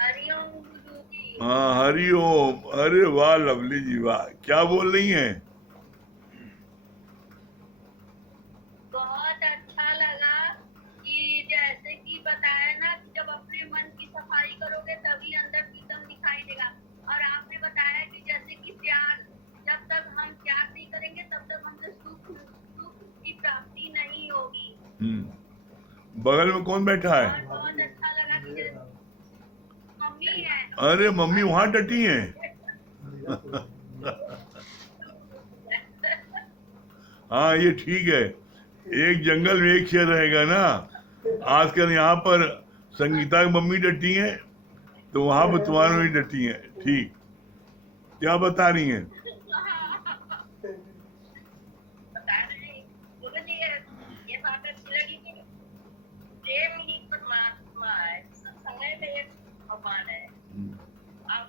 हरिओम गुरु जी। हाँ हरिओम। अरे वाह लवली जी वाह, क्या बोल रही हैं? बहुत अच्छा लगा कि जैसे कि बताया ना कि जब अपने मन की सफाई करोगे तभी अंदर प्रीतम दिखाई देगा। और आपने बताया कि जैसे कि त्याग, जब तक हम त्याग नहीं करेंगे तब तक हमसे सुख सुख की प्राप्ति नहीं होगी। बगल में कौन बैठा है? और बहुत अच्छा लगा कि मम्मी है। अरे मम्मी वहां डटी हैं। हाँ ये ठीक है, एक जंगल में एक शेर रहेगा ना। आजकल यहाँ पर संगीता की मम्मी डटी हैं, तो वहां पर तुम्हारी मम्मी डटी हैं। ठीक, क्या बता रही हैं? बता रहे गुरु जी, ये बात अच्छी लगी कि प्रेम ही परमात्मा है, समय में एक भगवान है। आप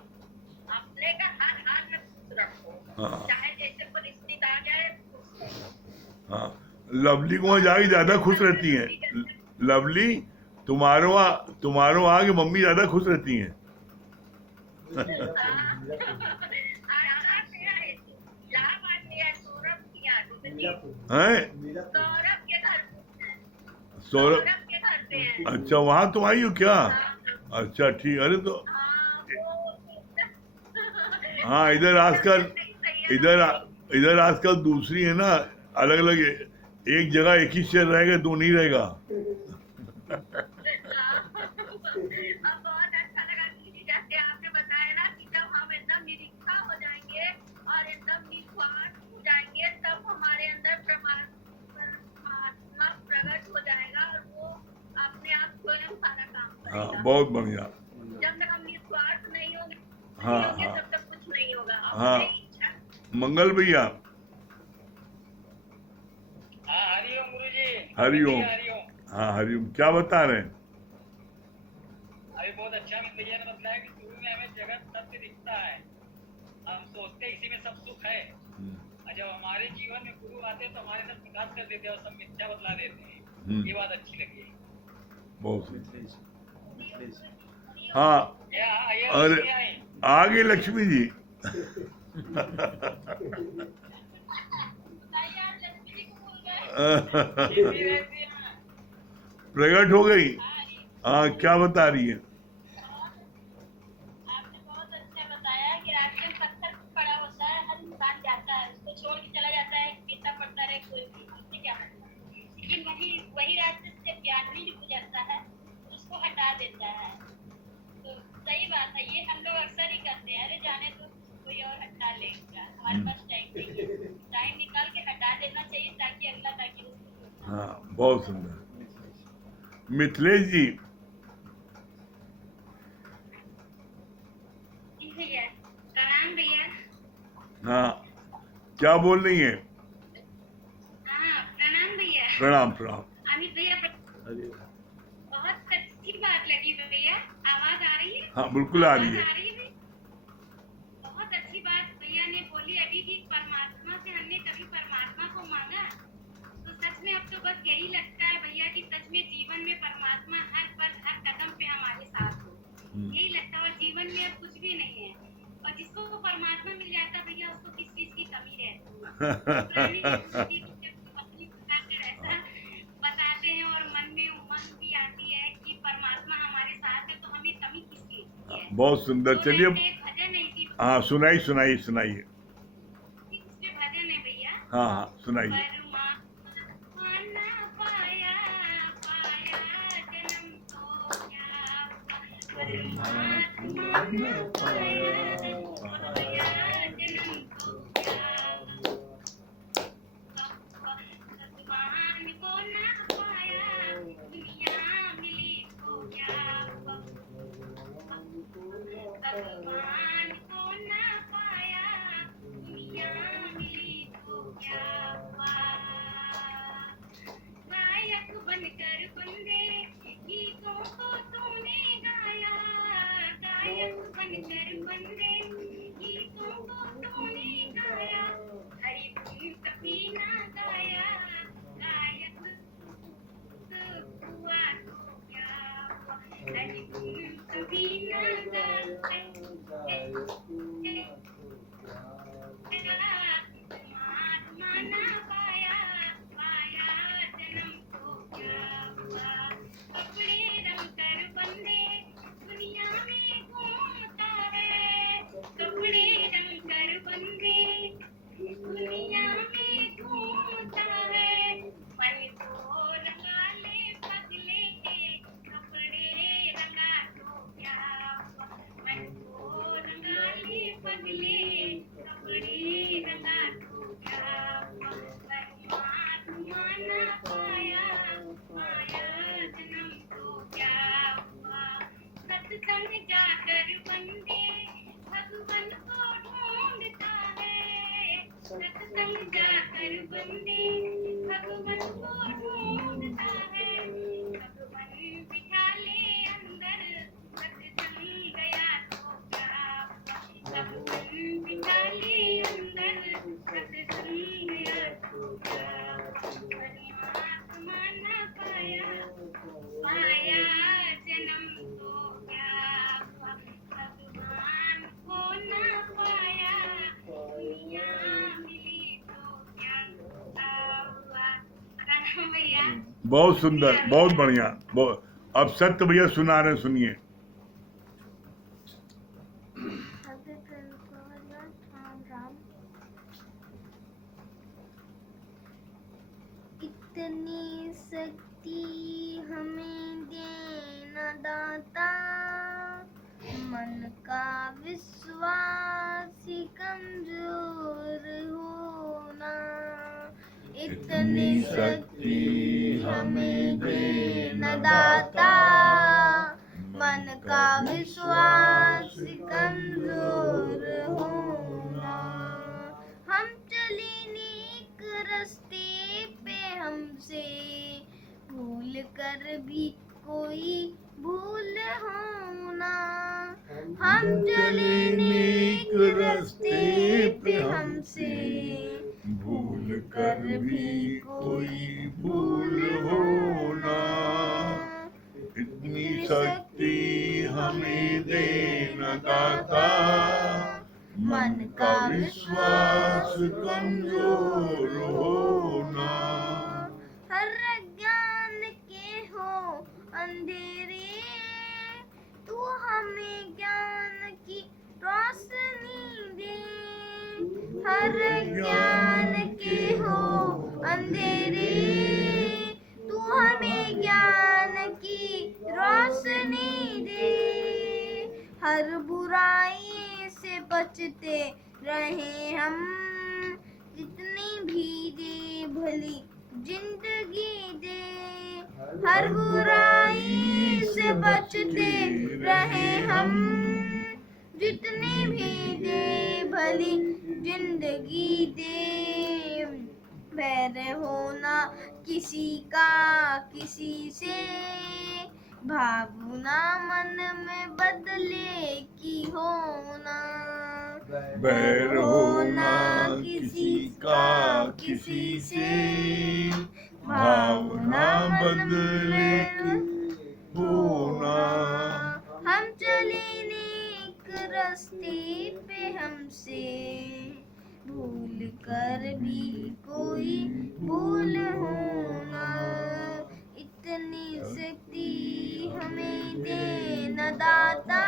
अपने का हर हाल में खुश रखो, हाँ चाहे जैसे परिस्थिति आ जाए खुश रहो। हाँ, लवली को वहाँ जाके ज्यादा खुश रहती हैं। लवली तुम्हारो वहाँ की मम्मी ज्यादा खुश रहती हैं। हैं? सौरभ के घर सौरभ? के घर पे है। अच्छा वहां तुम आई हो क्या? अच्छा ठीक। अरे तो हाँ इधर आजकल इधर आजकल दूसरी है ना, अलग अलग। एक जगह एक ही शेर रहेगा, दो नहीं रहेगा। अब बहुत अच्छा लगा कि जैसे आपने बताया ना कि जब हम एकदम निरीक्षा हो जाएंगे और एकदम निस्वार्थ हो जाएंगे तब हमारे अंदर परमात्मा प्रकट हो जाएगा और वो अपने आप स्वयं सारा काम हाँ करेगा। बहुत बढ़िया। जब तक हम निस्वार्थ नहीं होंगे हाँ, तब तक कुछ नहीं होगा। हाँ मंगल भैया। हाँ हरिओम गुरु जी। हरिओम। हरिओम। हाँ हरिओम, क्या बता रहे हैं? अभी बहुत अच्छा भैया ने बताया कि शुरू में हमें जगत सत्य दिखता है, हम सोचते हैं इसी में सब सुख है, और जब हमारे जीवन में गुरु आते हैं तो हमारे अंदर प्रकाश कर देते हैं और सब मिथ्या बतला देते हैं। ये बात अच्छी लगी। बहुत हाँ। अरे आगे लक्ष्मी जी। प्रकट हो गई। हाँ क्या बता रही है? आपने बहुत अच्छा बताया कि रास्ते में पत्थर पड़ा होता है, हर इंसान जाता है, उसको छोड़ के चला जाता है, गिरता पड़ता रहे कोई भी, उससे क्या मतलब। लेकिन वही रास्ते से ज्ञानी जो गुजरता है उसको हटा देता है। तो सही बात है, ये हम लोग अक्सर ही करते हैं, अरे जाने तो कोई और हटा लेगा, हमारे पास टाइम नहीं है। टाइम निकाल के हटा देना चाहिए ताकि अगला ताकि हाँ बहुत सुंदर। मिथिलेश जी। भैया प्रणाम भैया। हाँ क्या बोल रही हैं? हाँ प्रणाम भैया। प्रणाम प्रणाम। अमित भैया बहुत अच्छी बात लगी भैया। आवाज आ रही है? हाँ बिल्कुल आ रही है। बहुत अच्छी बात भैया ने बोली अभी कि परमात्मा से हमने कभी परमात्मा को मांगा, तो सच में अब तो बस यही लगता है भैया कि सच में जीवन में परमात्मा हर पल हर कदम पे हमारे साथ हो, यही लगता है। और जीवन में अब कुछ भी नहीं है, और जिसको परमात्मा मिल जाता है भैया उसको किस चीज की कमी रहती है। ऐसा बताते हैं और मन में उमंग भी आती है कि परमात्मा हमारे साथ है तो हमें कमी किस चीज की है। बहुत सुंदर। तो चलिए एक भजन है इसी हाँ सुनाइए। उसमें भजन है भैया। हाँ हाँ सुनाइए। परमात्मा न पाया पाया जन्म तो क्या हुआ। परमात्मा न पाया पाया जन्म तो क्या हुआ। भगवान को न पाया दुनिया मिली तो क्या हुआ। भगवान को न पाया दुनिया मिली तो क्या हुआ। गायक बनकर बंदे गीतों को तूने गाया, गायक बन बनकर बंदे गीतों को तूने गाया हरि गुण कभी ना गाया गायक हुआ तो क्या हुआ हरि गुण कभी ना गाया परमात्मा ना पाया पाया जन्म को क्या हुआ कपड़े रंग कर बंदे दुनिया में घूमता है कपड़े रंग कर बंदे दुनिया में घूमता है मन को रंगा ले पगले कपड़े रंगा तो क्या हुआ मन को रंगा ले पगले कपड़े रंगा तो क्या हुआ परमात्मा ना पाया पाया जन्म तो क्या हुआ सत्संग जाकर बंदे भगवान को ढूंढता है सत्संग जाकर बंदे भगवान को ढूंढता है भगवान बिठा ले अंदर सत्संग गया तो क्या हुआ भगवान बिठा ले अंदर सत्संग गया तो क्या परमात्मा न पाया पाया जन्म तो क्या हुआ भगवान को न पाया दुनिया मिली तो क्या हुआ राम भैया बहुत सुंदर, बहुत बढ़िया। बहुत। अब सत्य भैया सुना रहे, सुनिए। इतनी शक्ति हमें देना दाता मन का विश्वास कमजोर होना इतनी शक्ति हमें देना दाता मन का विश्वास कमजोर होना हम चले नेक रास्ते पे हमसे भूल कर भी कोई भूल होना हम चले नेक रास्ते पे हमसे भूल कर भी कोई भूल होना इतनी शक्ति हमें देना दाता मन का विश्वास कमजोर होना हर ज्ञान के हो अंधेरे तू हमें ज्ञान की रोशनी दे हर ज्ञान के हो अंधेरे तू हमें ज्ञान की रोशनी दे हर बुराई से बचते रहे हम जितनी भी दे भली जिंदगी दे हर बुराई से बचते रहे हम जितनी भी दे भली जिंदगी दे बैर होना किसी का किसी से भावना मन में बदले की होना बैर होना किसी का किसी से भावना बदले की होना हम चले नेक रास्ते पे हमसे भूल कर भी कोई भूल होना इतनी शक्ति हमें देना दाता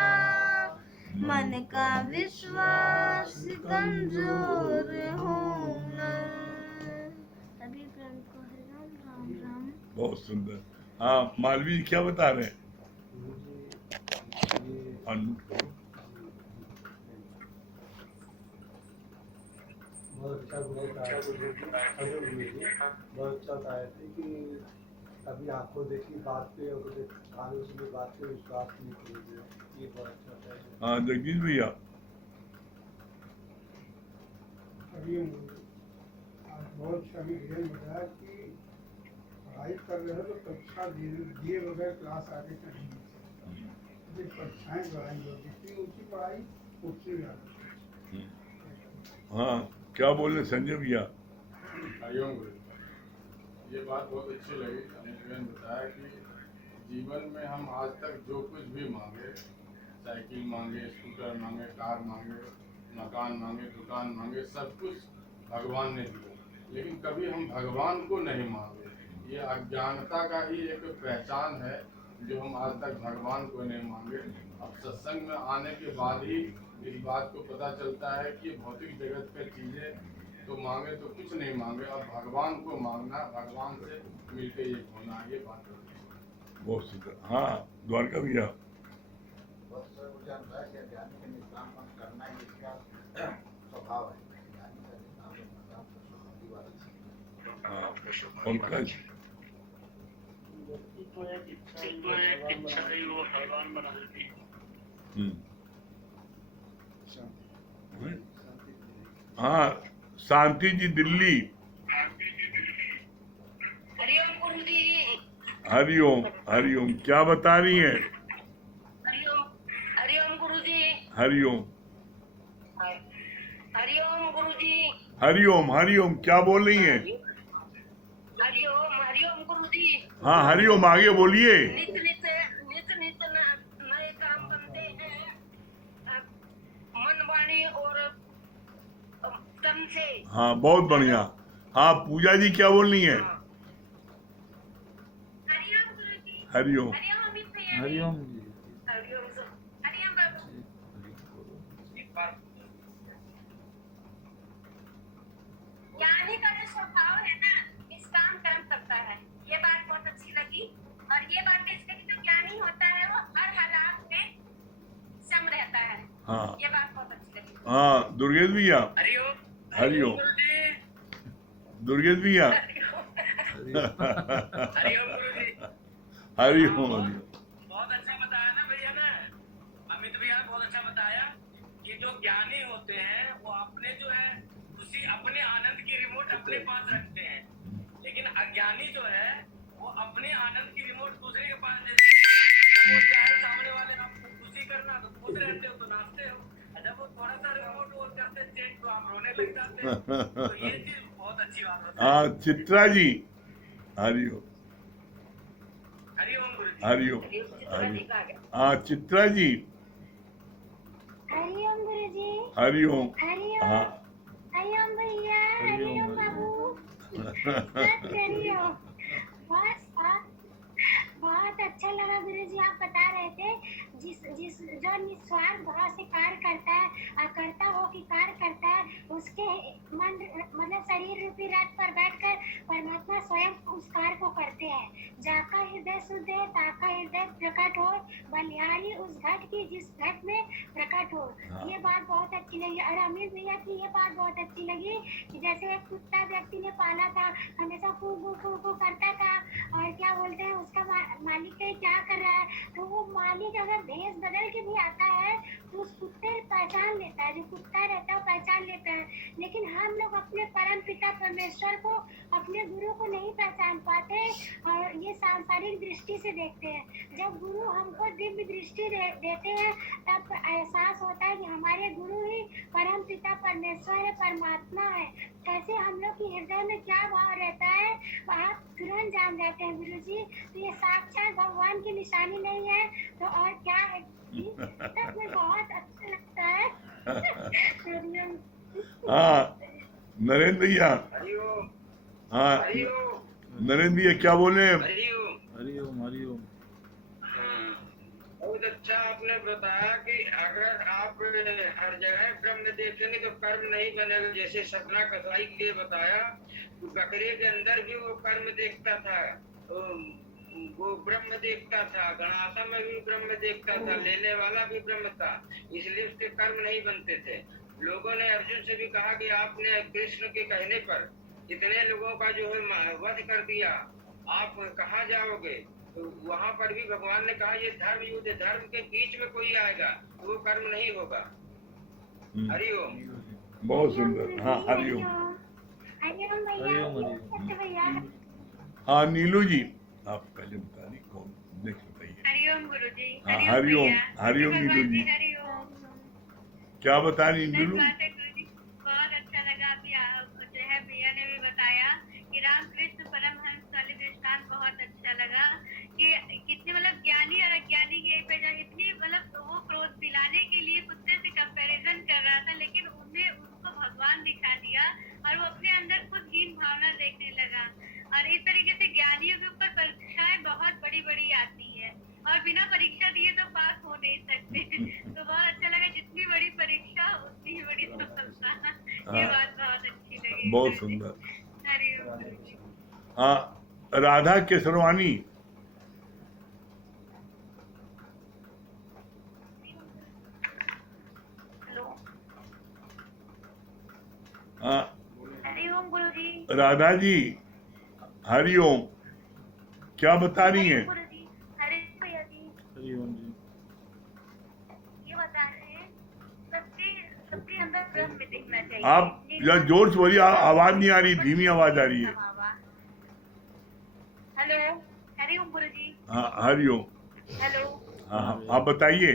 मन का विश्वास कमजोर होना सभी प्रेम को हरि राम राम राम। बहुत सुंदर। हाँ, मालवी जी क्या बता रहे हैं? अनम्यूट करो। बहुत अच्छा बताए थे कि कभी आंखों देखी बात पे और कानों सुनी बात पे विश्वास नहीं करेगी, ये बहुत अच्छा बताया। हाँ जगदीश भैया। अभी आज बहुत सभी ये बताया कि पढ़ाई कर रहे हो तो परीक्षा दिए बगैर क्लास आगे नहीं। जो परीक्षाएं जो आएंगी जितनी ऊंची पढ़ाई उतनी ज्यादा। हाँ, क्या बोल रहे संजय भैया? हरिओम गुरु जी। ये बात बहुत अच्छी लगी। अनिल ने बताया कि जीवन में हम आज तक जो कुछ भी मांगे, साइकिल मांगे, स्कूटर मांगे, कार मांगे, मकान मांगे, दुकान मांगे, सब कुछ भगवान ने दिया, लेकिन कभी हम भगवान को नहीं मांगे। ये अज्ञानता का ही एक पहचान है जो हम आज तक भगवान को नहीं मांगे। अब सत्संग में आने के बाद ही इस बात को पता चलता है कि भौतिक जगत पे चीजें तो मांगे तो कुछ नहीं मांगे, अब भगवान को मांगना, भगवान से मिलके एक होना, ये बात है। बहुत सुंदर। हाँ, द्वारका भैया। करना ही इसका स्वभाव है। हाँ, पंकज। इच्छा ही वो भगवान बना देती है। हाँ, शांति जी दिल्ली। हरिओम गुरु जी। हरिओम हरिओम, क्या बता रही हैं? हरिओम हरिओम गुरु जी। हरिओम हरिओम गुरु जी। हरिओम हरिओम, क्या बोल रही हैं? हरिओम हरिओम गुरु जी। हाँ, हरिओम, आगे बोलिए। नित नित नित नित नए काम बनते हैं मन वाणी और तन से। हाँ, बहुत बढ़िया। हाँ, पूजा जी क्या बोल रही हैं? हरिओम गुरु जी। हरिओम। हरिओम अमित भैया। हरिओम हरिओम हरिओम बाबू। ज्ञानी का जो स्वभाव है ना, निष्काम कर्म करता है, ये बात बहुत अच्छी लगी। और ये बात इसलिए कि जो ज्ञानी होता है वो हर हालात में सम रहता है। हाँ ये बात बहुत अच्छी लगी। हाँ, दुर्गेश भैया। हरिओम हरिओम। गुरु जी। दुर्गेश भैया। हरिओम गुरु जी। हरिओम। बहुत अच्छा बताया ना भैया ने, अमित भैया ने बहुत अच्छा बताया कि जो ज्ञानी होते हैं वो अपने जो है उसी अपने आनंद की रिमोट अपने पास रखते हैं, लेकिन अज्ञानी जो है वो अपने आनंद की रिमोट दूसरे के पास दे देते हैं। वो चाहे सामने वाले आपको खुशी करना तो खुश रहते हो तो नाचते हो, और जब वो थोड़ा सा रिमोट वो करते चेंज तो आप रोने लग जाते हो। तो ये चीज बहुत अच्छी बात होती है। हाँ, चित्रा जी। हरिओम हरिओम गुरु जी। हरिओम हरिओम। हाँ, चित्रा जी। हरिओम गुरु जी। हरिओम। हरिओम। हाँ। हरिओम भैया। हरिओम बाबू। हरिओम। बहुत अच्छा लगा गुरु जी, आप बता रहे थे जिस जिस जो निस्वार्थ भाव से कार्य करता है, करता हो कि कार्य करता है, उसके मन मतलब शरीर रूपी रथ पर बैठकर परमात्मा स्वयं उस कार्य को करते हैं। जाका हृदय शुद्ध है ताका हृदय प्रकट हो, बलिहारी उस घट की जिस घट में प्रकट हो। ये बात बहुत अच्छी लगी। और अमित भैया की ये बात बहुत अच्छी लगी कि जैसे एक कुत्ता व्यक्ति ने पाला था, हमेशा कू करता था, और क्या बोलते हैं उसका मालिक क्या कर रहा है, तो वो मालिक अगर भेष बदल के भी आता है तो उस कुत्ते पहचान लेता है, जो कुत्ता रहता है पहचान लेता है। लेकिन हम लोग अपने परम पिता परमेश्वर को, अपने गुरु को नहीं पहचान पाते, और ये सांसारिक दृष्टि से देखते हैं। जब गुरु हमको दिव्य दृष्टि देते हैं तब एहसास होता है कि हमारे गुरु ही परम पिता परमेश्वर है, परमात्मा है। कैसे हम लोग की हृदय में क्या भाव रहता है आप तुरंत जान जाते हैं गुरु जी। तो ये साक्षात भगवान की निशानी नहीं है तो और क्या है। तब में बहुत अच्छा लगता है। हाँ, नरेंद्र भैया। हरिओम। हाँ, हरिओम। नरेंद्र भैया क्या बोले? हरिओम। हरिओम हरिओम। बहुत अच्छा आपने बताया कि अगर आप हर जगह कर्म देखेंगे तो कर्म नहीं बनेगा। जैसे सपना कसाई के लिए बताया, तो बकरे के अंदर भी वो कर्म देखता था, तो वो ब्रह्म देखता था, गणासा में भी ब्रह्म देखता था, लेने वाला भी ब्रह्म था, इसलिए उसके कर्म नहीं बनते थे। लोगों ने अर्जुन से भी कहा कि आपने कृष्ण के कहने पर इतने लोगों का जो है वध कर दिया, आप कहाँ जाओगे? तो वहाँ पर भी भगवान ने कहा ये धर्म युद्ध, धर्म के बीच में कोई आएगा वो कर्म नहीं होगा। हरिओम। बहुत सुंदर। हाँ, हरिओम। हरिओम भैया। हाँ, नीलू जी, आप पहले बता दी कौन नेक्स्ट बताइए। हरिओम गुरु जी। हाँ, हरिओम हरिओम, भैया। हरिओम भगवान नीलू जी। हरिओम। क्या बता रही सही नीलू? बात है गुरुजी, बहुत अच्छा लगा। अभी जो है भैया ने भी बताया कि रामकृष्ण परमहंस वाले दृष्टांत बहुत अच्छा लगा कि कितने मतलब ज्ञानी और अज्ञानी की पे इतनी मतलब वो क्रोध दिलाने के लिए कुत्ते से कंपैरिजन कर रहा था, लेकिन उन्हें उनको भगवान दिखा दिया और वो अपने अंदर खुद हीन भावना देखने लगा। और इस तरीके से ज्ञानियों के ऊपर परीक्षाएं बहुत बड़ी बड़ी आती है और बिना परीक्षा दिए तो पास हो नहीं सकते। तो बहुत अच्छा लगा, जितनी बड़ी परीक्षा उतनी ही बड़ी सफलता। ये हाँ। बात बहुत अच्छी लगी बहुत गुरुजी। सुंदर। हरिओम गुरुजी। हाँ, राधा केसरवानी। हेलो। हाँ, हरिओम गुरुजी। राधा जी, हरिओम। क्या बता रही हैं? गुरुजी। हरिओम भैया जी। हरिओम जी। ये बता रहे हैं सबके सबके अंदर ब्रह्म दिखना चाहिए। आप या जोर से बोलिए, आवाज नहीं आ रही, धीमी आवाज आ रही है। हेलो। हरिओम गुरुजी। हाँ, हरिओम। हेलो। हाँ हाँ, आप बताइए।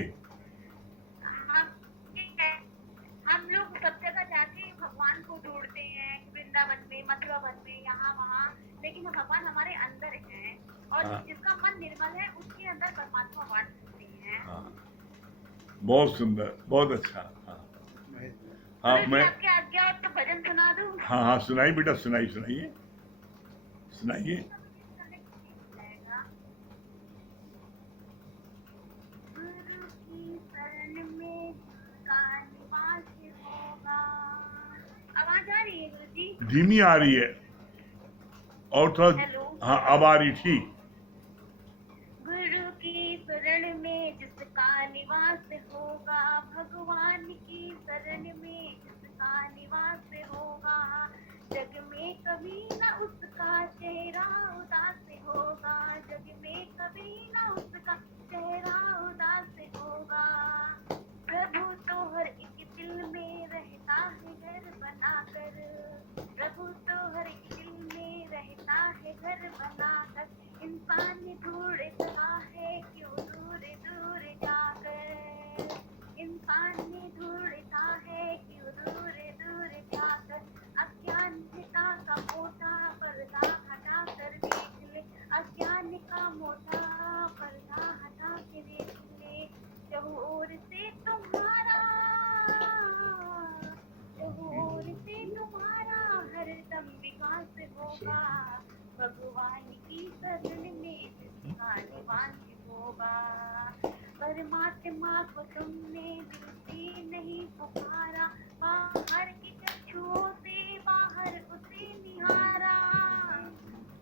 हम लोग सब जगह जाके भगवान को ढूंढते हैं, वृंदावन में, मथुरा वन में, यहाँ वहाँ, लेकिन भगवान हमारे अंदर है और हाँ। जिसका मन निर्मल है उसके अंदर परमात्मा वास करते हैं। हाँ, बहुत सुंदर, बहुत अच्छा। हाँ हाँ, गुरुजी, मैं आपकी आज्ञा हो तो भजन सुना दूं? हाँ हाँ, सुनाई बेटा, सुनाइए सुनाइए सुनाइए। गुरु की शरण में का निवास होगा। आवाज आ रही है गुरुजी? धीमी आ रही है और थोड़ा। हेलो। हाँ, अब आ रही, ठीक। गुरु की शरण में जिसका निवास होगा, भगवान की शरण में जिसका निवास होगा, जग में कभी न उसका चेहरा उदास होगा, जग में कभी न उसका चेहरा उदास होगा। प्रभु तो हर एक दिल में रहता है घर बनाकर, प्रभु तो हर एक दिल में रहता है घर बनाकर, इंसान ढूंढता है क्यों दूर दूर जाकर, इंसान ढूंढता है क्यों दूर दूर जाकर, अज्ञानता का मोटा पर्दा हटा कर देख ले, अज्ञान का मोटा पर्दा हटा के देख ले, चहुओर से तुम्हारा, चहुओर से तुम्हारा हरदम विकास होगा, भगवान की शरण में जिसका निवास होगा। परमात्मा को तुमने दिल से नहीं पुकारा, बाहर की चक्षुओं से बाहर उसे निहारा,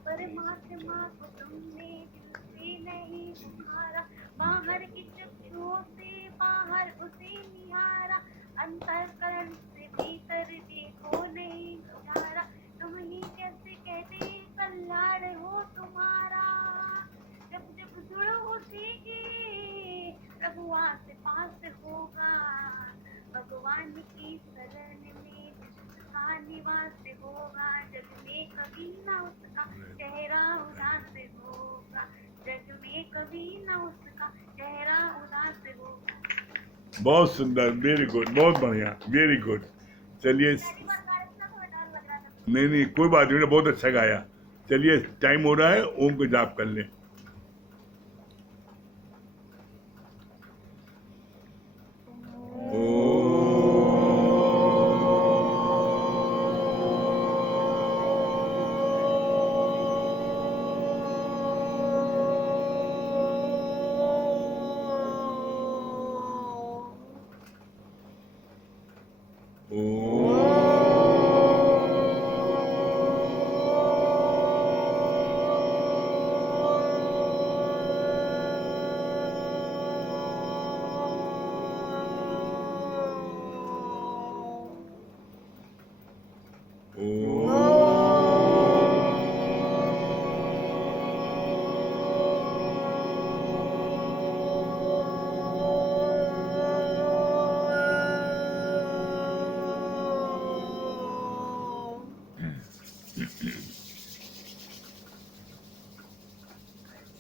परमात्मा को तुमने दिल से नहीं पुकारा, बाहर की चक्षुओं से बाहर उसे निहारा, अंतःकरण से भीतर देखो नहीं गुजारा, तुम ही कैसे कहते कल्याण हो तुम्हारा, जब जब जुड़ो उसी प्रभु आस पास होगा, भगवान की शरण में जिसका निवास होगा, जग में कभी ना उसका चेहरा उदास होगा, जग में कभी ना उसका चेहरा उदास होगा। बहुत सुंदर, वेरी गुड, बहुत बढ़िया, वेरी गुड। चलिए, नहीं नहीं, कोई बात नहीं, बहुत अच्छा गाया। चलिए, टाइम हो रहा है, ओम को जाप कर लें।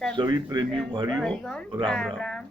सभी प्रेमियों को हरि ओम, राम राम।